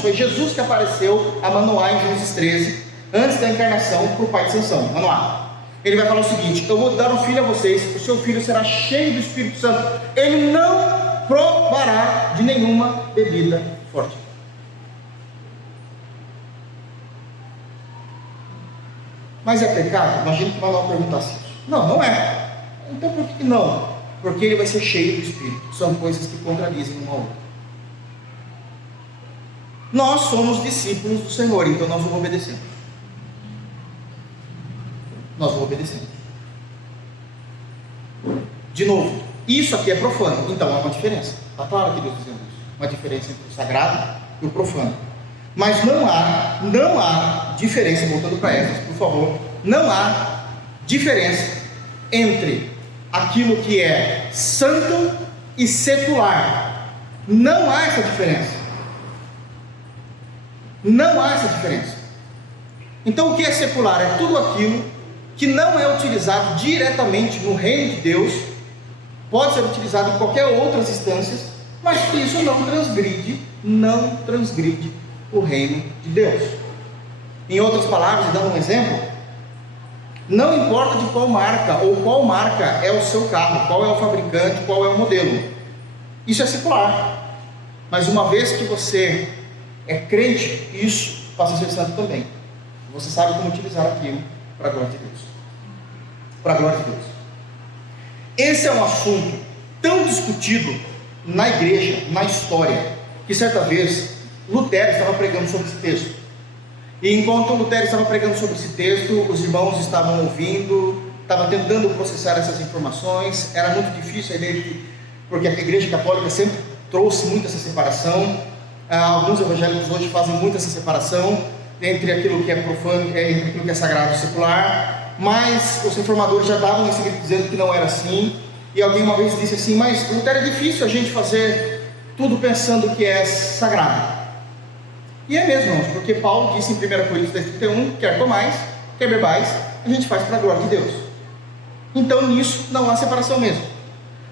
foi Jesus que apareceu a Manoá em Gênesis 13, antes da encarnação para o pai de Sansão, Manoá. Ele vai falar o seguinte, eu vou dar um filho a vocês, o seu filho será cheio do Espírito Santo, ele não provará de nenhuma bebida forte. Mas é pecado? Imagina que Manoá perguntasse isso. Não, não é. Então por que não? Porque ele vai ser cheio do Espírito. São coisas que contradizem uma outra. Nós somos discípulos do Senhor, então nós vamos obedecer. Nós vamos obedecer. De novo, isso aqui é profano, então há uma diferença. Está claro que Deus dizendo isso. Uma diferença entre o sagrado e o profano. Mas não há diferença, voltando para Éfeso, por favor, não há diferença entre aquilo que é santo e secular. Não há essa diferença. Não há essa diferença. Então o que é secular? É tudo aquilo que não é utilizado diretamente no reino de Deus, pode ser utilizado em qualquer outras instâncias, mas que isso não transgride o reino de Deus. Em outras palavras, dando um exemplo, não importa de qual marca ou qual marca é o seu carro, qual é o fabricante, qual é o modelo, isso é secular. Mas uma vez que você é crente, isso passa a ser santo também. Você sabe como utilizar aquilo para a glória de Deus. Para a glória de Deus. Esse é um assunto tão discutido na igreja, na história, que certa vez Lutero estava pregando sobre esse texto. E enquanto Lutero estava pregando sobre esse texto, os irmãos estavam ouvindo, estavam tentando processar essas informações. Era muito difícil, porque a igreja católica sempre trouxe muito essa separação. Alguns evangélicos hoje fazem muito essa separação entre aquilo que é profano, entre aquilo que é sagrado e secular, mas os reformadores já davam esse grito dizendo que não era assim. E alguém uma vez disse assim, mas Lutero, é difícil a gente fazer tudo pensando que é sagrado. E é mesmo, irmãos, porque Paulo disse em 1 Coríntios 10:31, quer comais, quer bebais, a gente faz para a glória de Deus. Então nisso não há separação mesmo.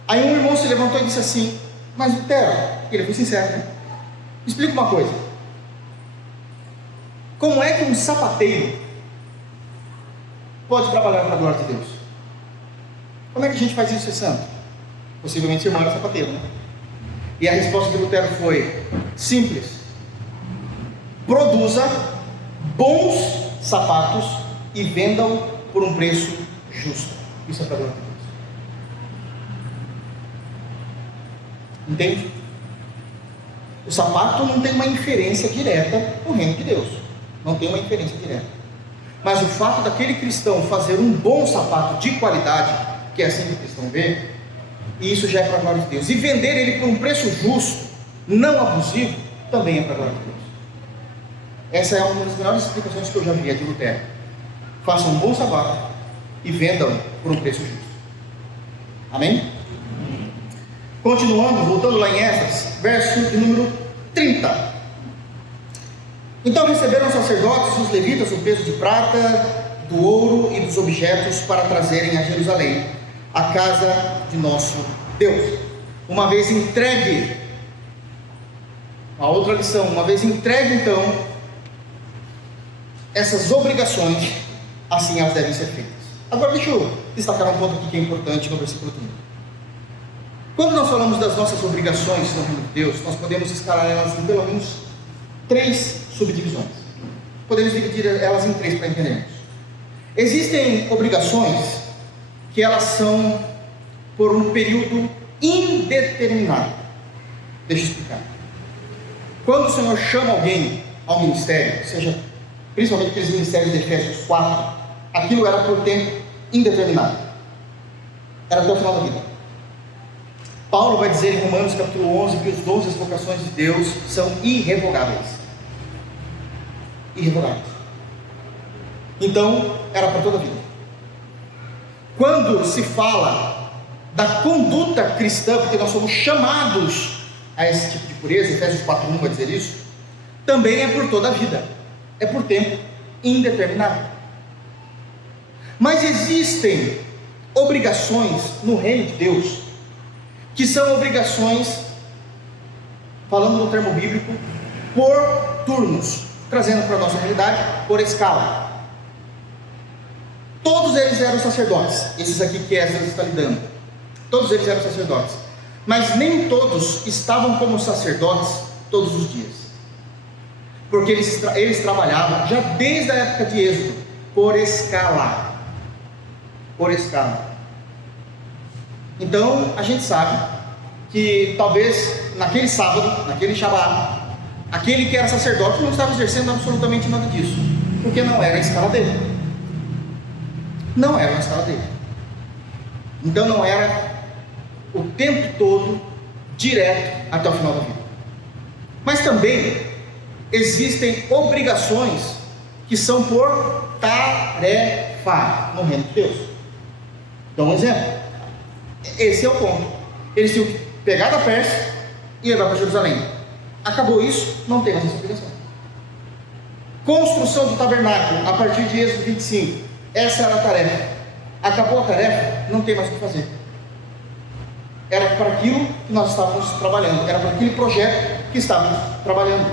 Aí um irmão se levantou e disse assim: mas Lutero, ele foi sincero, né? Explica uma coisa: como é que um sapateiro pode trabalhar para a glória de Deus? Como é que a gente faz isso, ser santo? Possivelmente seu irmão era sapateiro, né? E a resposta de Lutero foi simples: produza bons sapatos e venda-o por um preço justo. Isso é para a glória de Deus. Entende? O sapato não tem uma inferência direta no reino de Deus, não tem uma inferência direta, mas o fato daquele cristão fazer um bom sapato de qualidade, que é assim que o cristão vê, isso já é para a glória de Deus, e vender ele por um preço justo, não abusivo, também é para a glória de Deus. Essa é uma das melhores explicações que eu já vi, a de Lutero: faça um bom sapato e venda-o por um preço justo. Amém? Continuando, voltando lá em Esdras, verso de número 30. Então receberam os sacerdotes e os levitas o peso de prata, do ouro e dos objetos para trazerem a Jerusalém, a casa de nosso Deus. Uma vez entregue, a outra lição, uma vez entregue então essas obrigações, assim elas devem ser feitas. Agora deixa eu destacar um ponto aqui que é importante no versículo 30. Quando nós falamos das nossas obrigações no reino de Deus, nós podemos escalar elas em pelo menos 3 subdivisões. Podemos dividir elas em 3 para entendermos. Existem obrigações que elas são por um período indeterminado. Deixa eu explicar. Quando o Senhor chama alguém ao ministério, seja principalmente aqueles ministérios de Efésios 4, aquilo era por tempo indeterminado, era até o final da vida. Paulo vai dizer em Romanos capítulo 11 que os dons e as vocações de Deus são irrevogáveis. Irrevogáveis. Então, era para toda a vida. Quando se fala da conduta cristã, porque nós somos chamados a esse tipo de pureza, Efésios 4:1 vai dizer isso, também é por toda a vida, é por tempo indeterminado. Mas existem obrigações no reino de Deus que são obrigações, falando no termo bíblico, por turnos, trazendo para a nossa realidade, por escala. Todos eles eram sacerdotes, esses aqui que Esdras está lidando, todos eles eram sacerdotes, mas nem todos estavam como sacerdotes todos os dias, porque eles trabalhavam já desde a época de Êxodo, por escala. Então a gente sabe que talvez naquele sábado, naquele Shabat, aquele que era sacerdote não estava exercendo absolutamente nada disso, porque não era a escala dele. Não era a escala dele. Então não era o tempo todo direto até o final da vida. Mas também existem obrigações que são por tarefa no reino de Deus. Dá um exemplo. Esse é o ponto. Eles tinham que pegar da Pérsia e levar para Jerusalém. Acabou isso, não tem mais essa obrigação. Construção do tabernáculo a partir de Êxodo 25. Essa era a tarefa. Acabou a tarefa, não tem mais o que fazer. Era para aquilo que nós estávamos trabalhando, era para aquele projeto que estávamos trabalhando.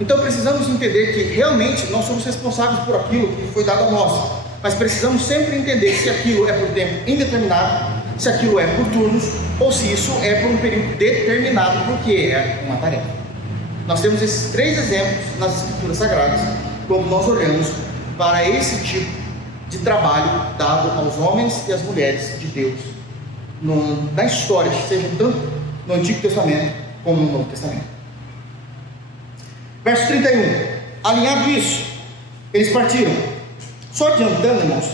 Então precisamos entender que realmente nós somos responsáveis por aquilo que foi dado a nós, mas precisamos sempre entender se aquilo é por tempo indeterminado, se aquilo é por turnos, ou se isso é por um período determinado, porque é uma tarefa. Nós temos esses 3 exemplos nas Escrituras Sagradas, quando nós olhamos para esse tipo de trabalho dado aos homens e às mulheres de Deus, na história, seja tanto no Antigo Testamento como no Novo Testamento. Verso 31, alinhado isso, eles partiram. Só adiantando, irmãos,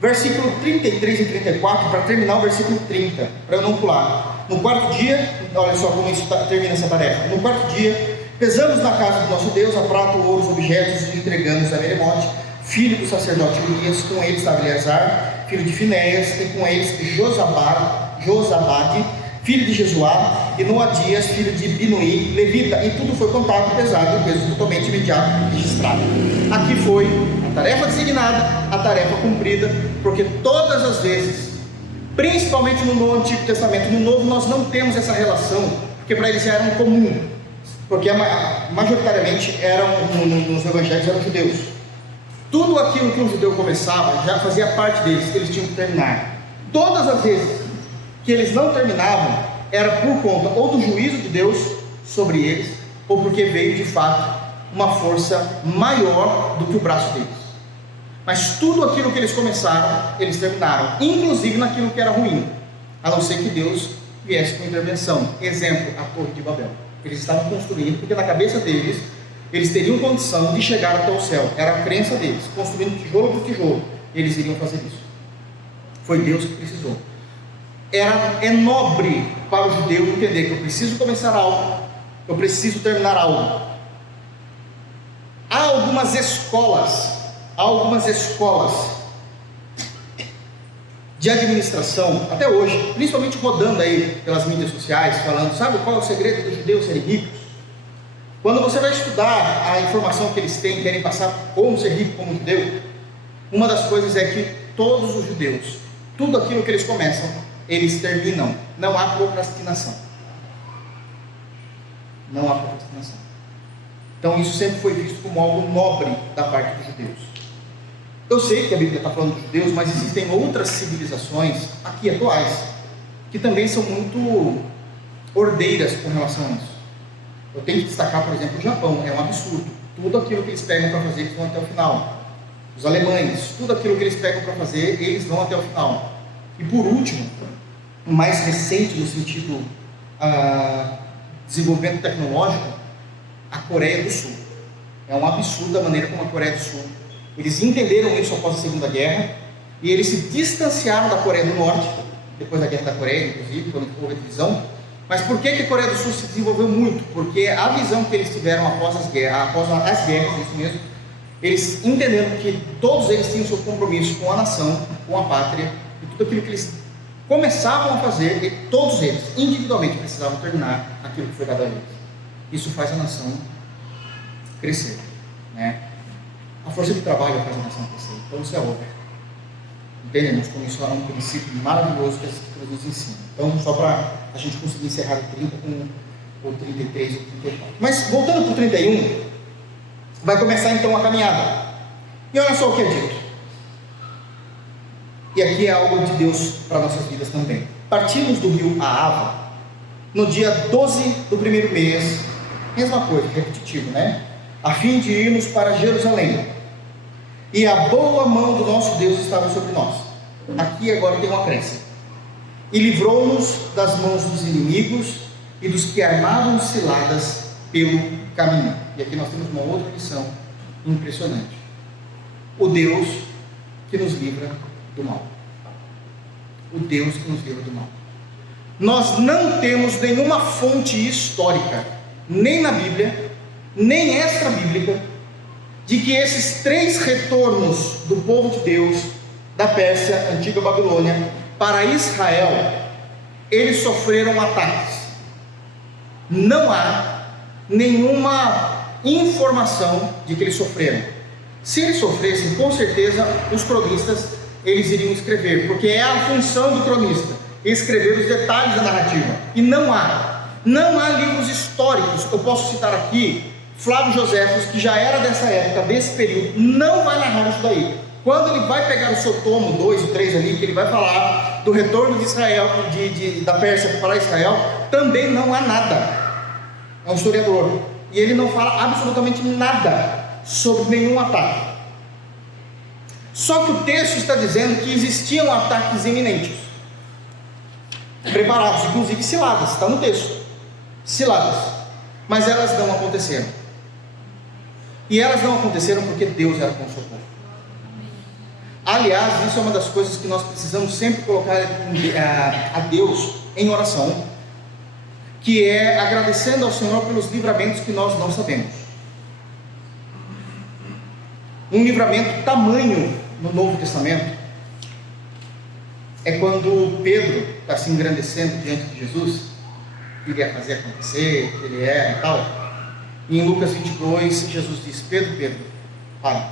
versículo 33 e 34, para terminar o versículo 30, para eu não pular. No 4º dia, olha só como isso termina essa tarefa. No 4º dia, pesamos na casa do nosso Deus a prata, o ouro, os objetos, e entregamos a Meremote, filho do sacerdote Urias. Com eles estava Eleazar, filho de Finéias, e com eles Josabade, filho de Jesuá, e Noadias, filho de Binuí, levita. E tudo foi contado, pesado, e o peso totalmente imediato registrado. Aqui foi a tarefa designada nada, a tarefa cumprida, porque todas as vezes, principalmente no Antigo Testamento, no Novo nós não temos essa relação, porque para eles já era um comum, porque majoritariamente nos evangelhos eram judeus. Tudo aquilo que um judeu começava já fazia parte deles, eles tinham que terminar. Todas as vezes que eles não terminavam, era por conta ou do juízo de Deus sobre eles, ou porque veio de fato uma força maior do que o braço deles. Mas tudo aquilo que eles começaram, eles terminaram, inclusive naquilo que era ruim, a não ser que Deus viesse com intervenção. Exemplo, a Torre de Babel. Eles estavam construindo, porque na cabeça deles, eles teriam condição de chegar até o céu, era a crença deles, construindo tijolo por tijolo, eles iriam fazer isso. Foi Deus que precisou. É nobre para o judeu entender que eu preciso começar algo, eu preciso terminar algo. Há algumas escolas de administração, até hoje, principalmente rodando aí pelas mídias sociais, falando, sabe qual é o segredo dos judeus serem ricos? Quando você vai estudar a informação que eles têm, querem passar como ser rico como judeu, uma das coisas é que todos os judeus, tudo aquilo que eles começam, eles terminam. Não há procrastinação. Não há procrastinação. Então isso sempre foi visto como algo nobre da parte dos judeus. Eu sei que a Bíblia está falando dos judeus, mas existem outras civilizações aqui atuais que também são muito ordeiras com relação a isso. Eu tenho que destacar, por exemplo, o Japão. É um absurdo. Tudo aquilo que eles pegam para fazer, eles vão até o final. Os alemães, tudo aquilo que eles pegam para fazer, eles vão até o final. E por último, o mais recente no sentido desenvolvimento tecnológico, a Coreia do Sul. É um absurdo a maneira como a Coreia do Sul, eles entenderam isso após a Segunda Guerra, e eles se distanciaram da Coreia do Norte, depois da Guerra da Coreia, inclusive, quando houve a divisão. Mas por que a Coreia do Sul se desenvolveu muito? Porque a visão que eles tiveram após as guerras, isso mesmo, eles entenderam que todos eles tinham seu compromisso com a nação, com a pátria, e tudo aquilo que eles começavam a fazer, e todos eles, individualmente, precisavam terminar aquilo que foi dado a eles. Isso faz a nação crescer, né? A força de trabalho faz a nação crescer, então isso é óbvio. Entendemos como isso é um princípio maravilhoso que as Escrituras nos ensinam. Então, só para a gente conseguir encerrar o 30 com o 33 e o 34. Mas, voltando para o 31, vai começar então a caminhada. E olha só o que é dito. E aqui é algo de Deus para nossas vidas também. Partimos do rio Ahava, no dia 12 do primeiro mês, mesma coisa, repetitivo, né? A fim de irmos para Jerusalém. E a boa mão do nosso Deus estava sobre nós. Aqui agora tem um acréscimo. E livrou-nos das mãos dos inimigos e dos que armavam ciladas pelo caminho. E aqui nós temos uma outra lição impressionante. O Deus que nos livra do mal. O Deus que nos livra do mal. Nós não temos nenhuma fonte histórica, nem na Bíblia, nem extra-bíblica, de que esses 3 retornos do povo de Deus, da Pérsia, antiga Babilônia, para Israel, eles sofreram ataques. Não há nenhuma informação de que eles sofreram. Se eles sofressem, com certeza os cronistas eles iriam escrever, porque é a função do cronista, escrever os detalhes da narrativa. E não há livros históricos. Eu posso citar aqui Flávio Joséfos, que já era dessa época, desse período, não vai narrar isso daí. Quando ele vai pegar o seu tomo 2 e 3 ali, que ele vai falar do retorno de Israel, da Pérsia para Israel, também não há nada. É um historiador, e ele não fala absolutamente nada sobre nenhum ataque. Só que o texto está dizendo que existiam ataques iminentes, preparados, inclusive ciladas, está no texto, ciladas, mas elas não aconteceram. E elas não aconteceram porque Deus era com o seu povo. Aliás, isso é uma das coisas que nós precisamos sempre colocar a Deus em oração, que é agradecendo ao Senhor pelos livramentos que nós não sabemos. Um livramento tamanho no Novo Testamento é quando Pedro está se engrandecendo diante de Jesus, que ele ia fazer acontecer, que ele era e tal. E em Lucas 22, Jesus diz: Pedro, para.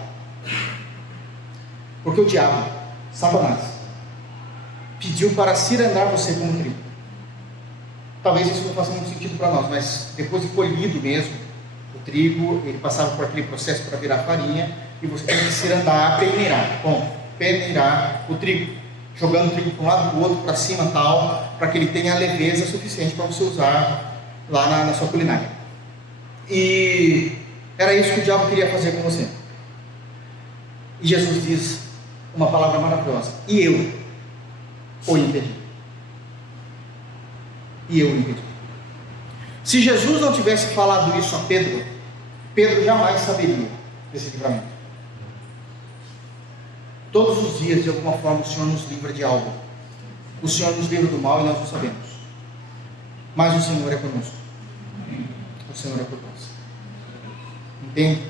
Porque o diabo, Satanás, pediu para cirandar você como trigo. Talvez isso não faça muito sentido para nós, mas depois de colhido mesmo, o trigo, ele passava por aquele processo para virar farinha, e você tem que cirandar, peneirar o trigo, jogando o trigo para um lado, para o outro, para cima tal, para que ele tenha a leveza suficiente para você usar lá na sua culinária. E era isso que o diabo queria fazer com você. E Jesus diz uma palavra maravilhosa: e eu o impedi. E eu o impedi. Se Jesus não tivesse falado isso a Pedro, Pedro jamais saberia desse livramento. Todos os dias, de alguma forma, o Senhor nos livra de algo. O Senhor nos livra do mal e nós não sabemos. Mas o Senhor é conosco. O Senhor é por nós. Entende?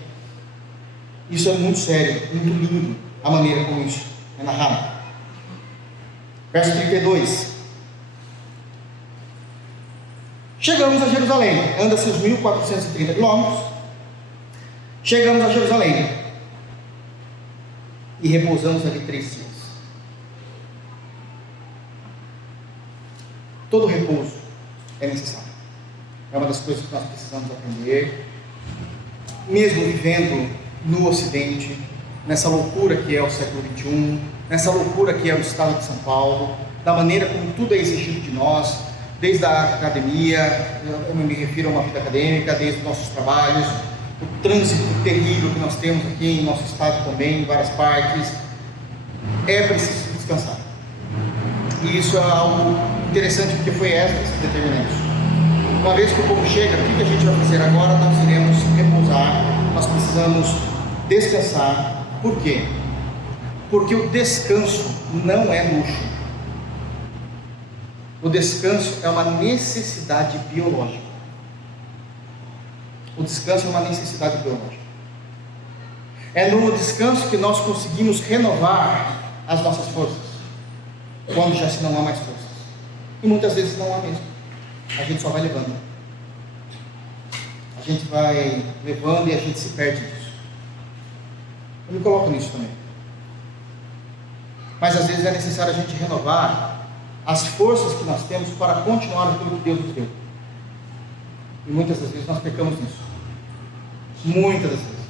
Isso é muito sério, muito lindo, a maneira como isso é narrado. Verso 32. Chegamos a Jerusalém. Anda-se os 1430 quilômetros. Chegamos a Jerusalém. E repousamos ali 3 dias. Todo repouso é necessário. É uma das coisas que nós precisamos aprender. Mesmo vivendo no Ocidente, nessa loucura que é o século XXI, nessa loucura que é o estado de São Paulo, da maneira como tudo é exigido de nós, desde a academia, eu me refiro a uma vida acadêmica, desde os nossos trabalhos, o trânsito terrível que nós temos aqui em nosso estado também, em várias partes, é preciso descansar. E isso é algo interessante, porque foi Esdras que determinou isso. Uma vez que o povo chega, o que a gente vai fazer agora? Nós iremos repousar, nós precisamos descansar. Por quê? Porque o descanso não é luxo. O descanso é uma necessidade biológica. O descanso é uma necessidade biológica. É no descanso que nós conseguimos renovar as nossas forças, quando já se não há mais forças. E muitas vezes não há mesmo. A gente só vai levando. A gente vai levando e a gente se perde disso. Eu me coloco nisso também. Mas às vezes é necessário a gente renovar as forças que nós temos para continuar aquilo que Deus nos deu. E muitas das vezes nós pecamos nisso. Muitas das vezes.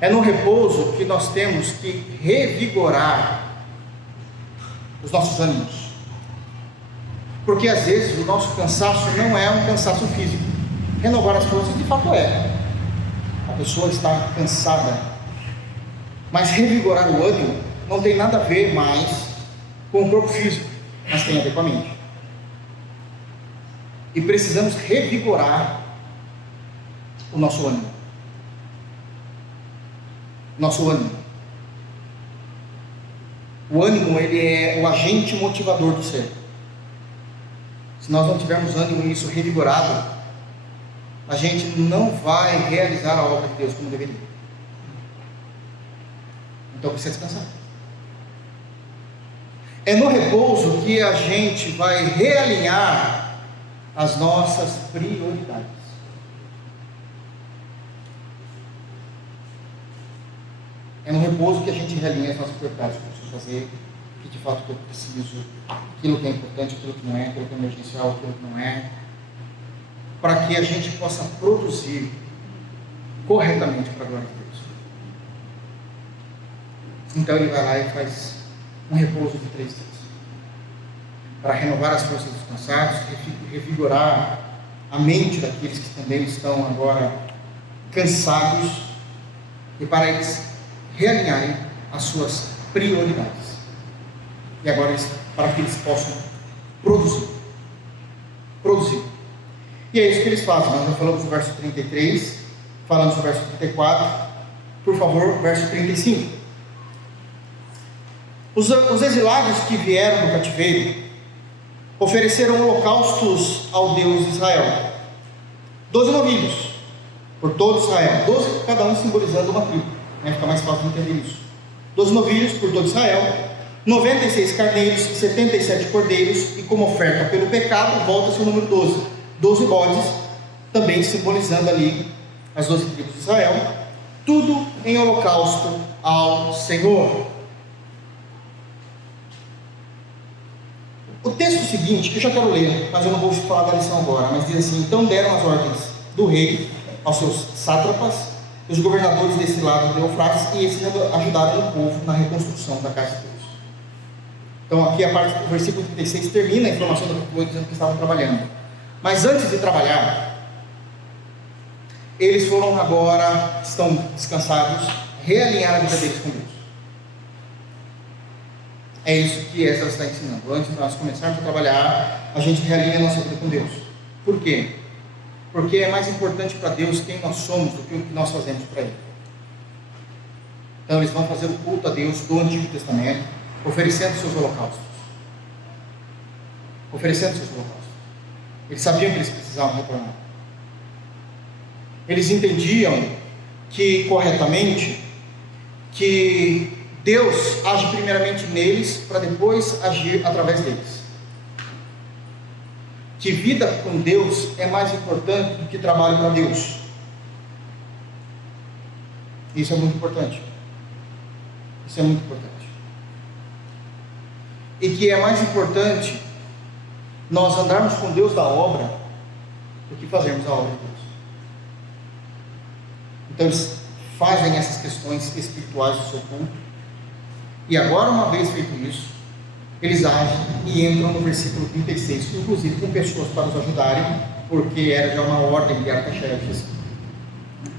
É no repouso que nós temos que revigorar os nossos ânimos. Porque às vezes o nosso cansaço não é um cansaço físico. Renovar as forças de fato é. A pessoa está cansada. Mas revigorar o ânimo não tem nada a ver mais com o corpo físico, mas tem a ver com a mente. E precisamos revigorar o nosso ânimo. Nosso ânimo. O ânimo, ele é o agente motivador do ser. Se nós não tivermos ânimo e isso revigorado, a gente não vai realizar a obra de Deus como deveria. Então precisa descansar. É no repouso que a gente vai realinhar as nossas prioridades. É no repouso que a gente realinha as nossas prioridades, o que eu preciso fazer, o que de fato eu preciso, aquilo que é importante, aquilo que não é, aquilo que é emergencial, aquilo que não é, para que a gente possa produzir corretamente para a glória de Deus. Então ele vai lá e faz um repouso de 3 dias, para renovar as forças dos cansados, revigorar a mente daqueles que também estão agora cansados, e para eles realinharem as suas prioridades. E agora para que eles possam produzir. E é isso que eles fazem. Nós já falamos no verso 33, falamos no verso 34, por favor, verso 35. Os exilados que vieram do cativeiro ofereceram holocaustos ao Deus de Israel. 12 novilhos por todo Israel, 12 cada um simbolizando uma tribo, fica mais fácil de entender isso. 12 novilhos por todo Israel, 96 carneiros, 77 cordeiros, e como oferta pelo pecado, volta-se o número 12 bodes, também simbolizando ali as 12 tribos de Israel. tudo em holocausto ao Senhor. O texto seguinte, que eu já quero ler, mas eu não vou falar da lição agora, mas diz assim: então deram as ordens do rei aos seus sátrapas, os governadores desse lado do Eufrates, e esses ajudaram o povo na reconstrução da casa de Deus. Então aqui a parte do versículo 36 termina a informação do capítulo 8 dizendo que estavam trabalhando. Mas antes de trabalhar, eles foram agora, estão descansados, realinhar a vida deles com Deus. É isso que Esdras está ensinando. Antes de nós começarmos a trabalhar, a gente realinha a nossa vida com Deus. Por quê? Porque é mais importante para Deus quem nós somos do que o que nós fazemos para Ele. Então eles vão fazer o culto a Deus do Antigo Testamento, oferecendo seus holocaustos. Eles sabiam que eles precisavam retornar. Eles entendiam que, corretamente, que Deus age primeiramente neles, para depois agir através deles. Que vida com Deus é mais importante do que trabalho para Deus. Isso é muito importante. E que é mais importante nós andarmos com Deus da obra do que fazermos a obra de Deus. Então eles fazem essas questões espirituais do seu culto, e agora, uma vez feito isso, eles agem e entram no versículo 36, inclusive com pessoas para os ajudarem, porque era já uma ordem de Artaxerxes,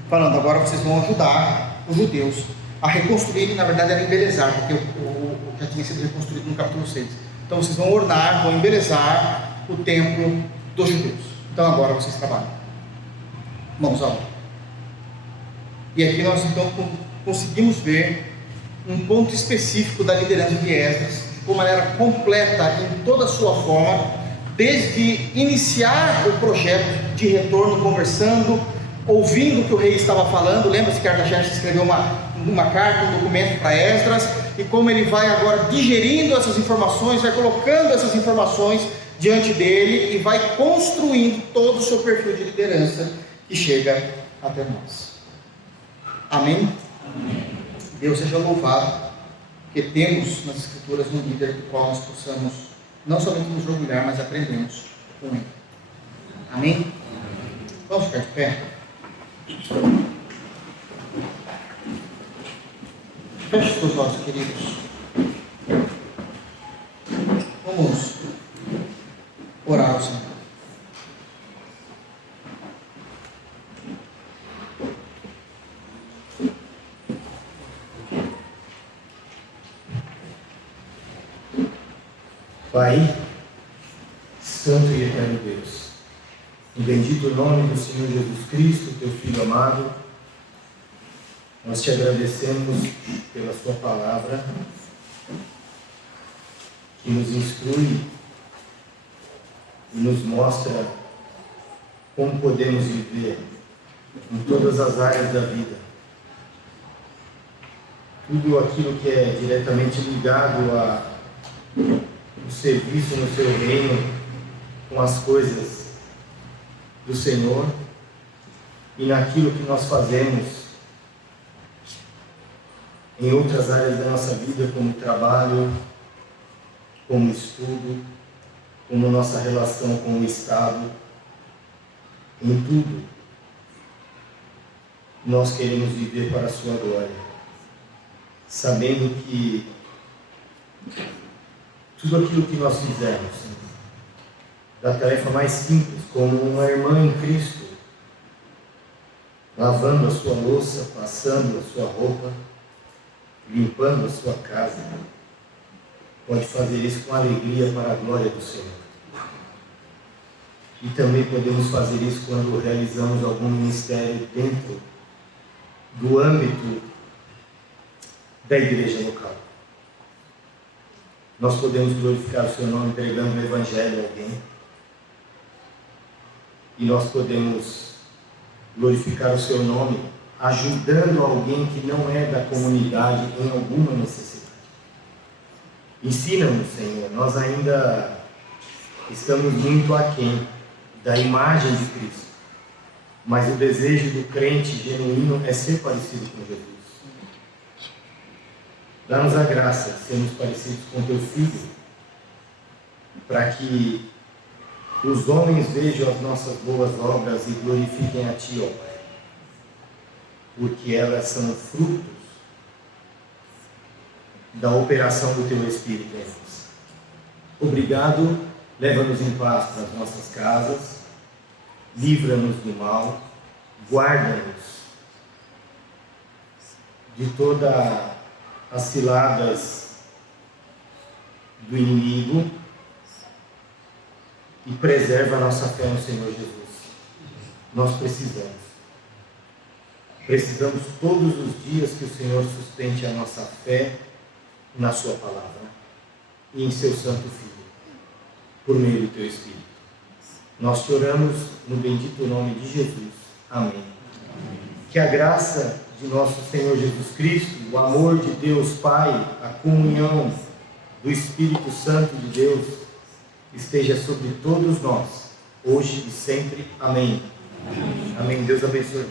falando: agora vocês vão ajudar os judeus a reconstruírem. Na verdade era embelezar, porque o já tinha sido reconstruído no capítulo 6. Então vocês vão ornar, vão embelezar o templo dos judeus. Então agora vocês trabalham, mãos à obra. E aqui nós então conseguimos ver um ponto específico da liderança de Esdras, de maneira completa em toda a sua forma, desde iniciar o projeto de retorno, conversando, ouvindo o que o rei estava falando. Lembra-se que Artaxerxes escreveu uma carta, um documento para Esdras, e como ele vai agora digerindo essas informações, vai colocando essas informações diante dele e vai construindo todo o seu perfil de liderança que chega até nós. Amém? Deus seja louvado, que temos nas Escrituras um líder do qual nós possamos não somente nos orgulhar, mas aprendemos com ele. Amém? Vamos ficar de pé? Feche os seus olhos, queridos. Vamos orar ao Senhor. Pai, santo e eterno Deus, em bendito nome do Senhor Jesus Cristo, teu Filho amado, nós te agradecemos pela sua palavra, que nos instrui e nos mostra como podemos viver em todas as áreas da vida. Tudo aquilo que é diretamente ligado ao serviço no seu reino, com as coisas do Senhor, e naquilo que nós fazemos em outras áreas da nossa vida, como trabalho, como estudo, como nossa relação com o Estado. Em tudo nós queremos viver para a sua glória, sabendo que tudo aquilo que nós fizermos, da tarefa mais simples, como uma irmã em Cristo, lavando a sua louça, passando a sua roupa, limpando a sua casa, pode fazer isso com alegria para a glória do Senhor. E também podemos fazer isso quando realizamos algum ministério dentro do âmbito da igreja local. Nós podemos glorificar o seu nome pregando o Evangelho a alguém. E nós podemos glorificar o seu nome ajudando alguém que não é da comunidade em alguma necessidade. Ensina-nos, Senhor, nós ainda estamos muito aquém da imagem de Cristo. mas o desejo do crente genuíno é ser parecido com Jesus. Dá-nos a graça de sermos parecidos com teu Filho, para que os homens vejam as nossas boas obras e glorifiquem a Ti, ó Pai, porque elas são frutos da operação do Teu Espírito em nós. Obrigado, leva-nos em paz para as nossas casas, livra-nos do mal, guarda-nos de todas as ciladas do inimigo e preserva a nossa fé no Senhor Jesus. Nós precisamos todos os dias que o Senhor sustente a nossa fé na sua palavra e em seu Santo Filho, por meio do teu Espírito. Nós te oramos no bendito nome de Jesus. Amém. Que a graça de nosso Senhor Jesus Cristo, o amor de Deus Pai, a comunhão do Espírito Santo de Deus esteja sobre todos nós, hoje e sempre. Amém. Amém. Deus abençoe.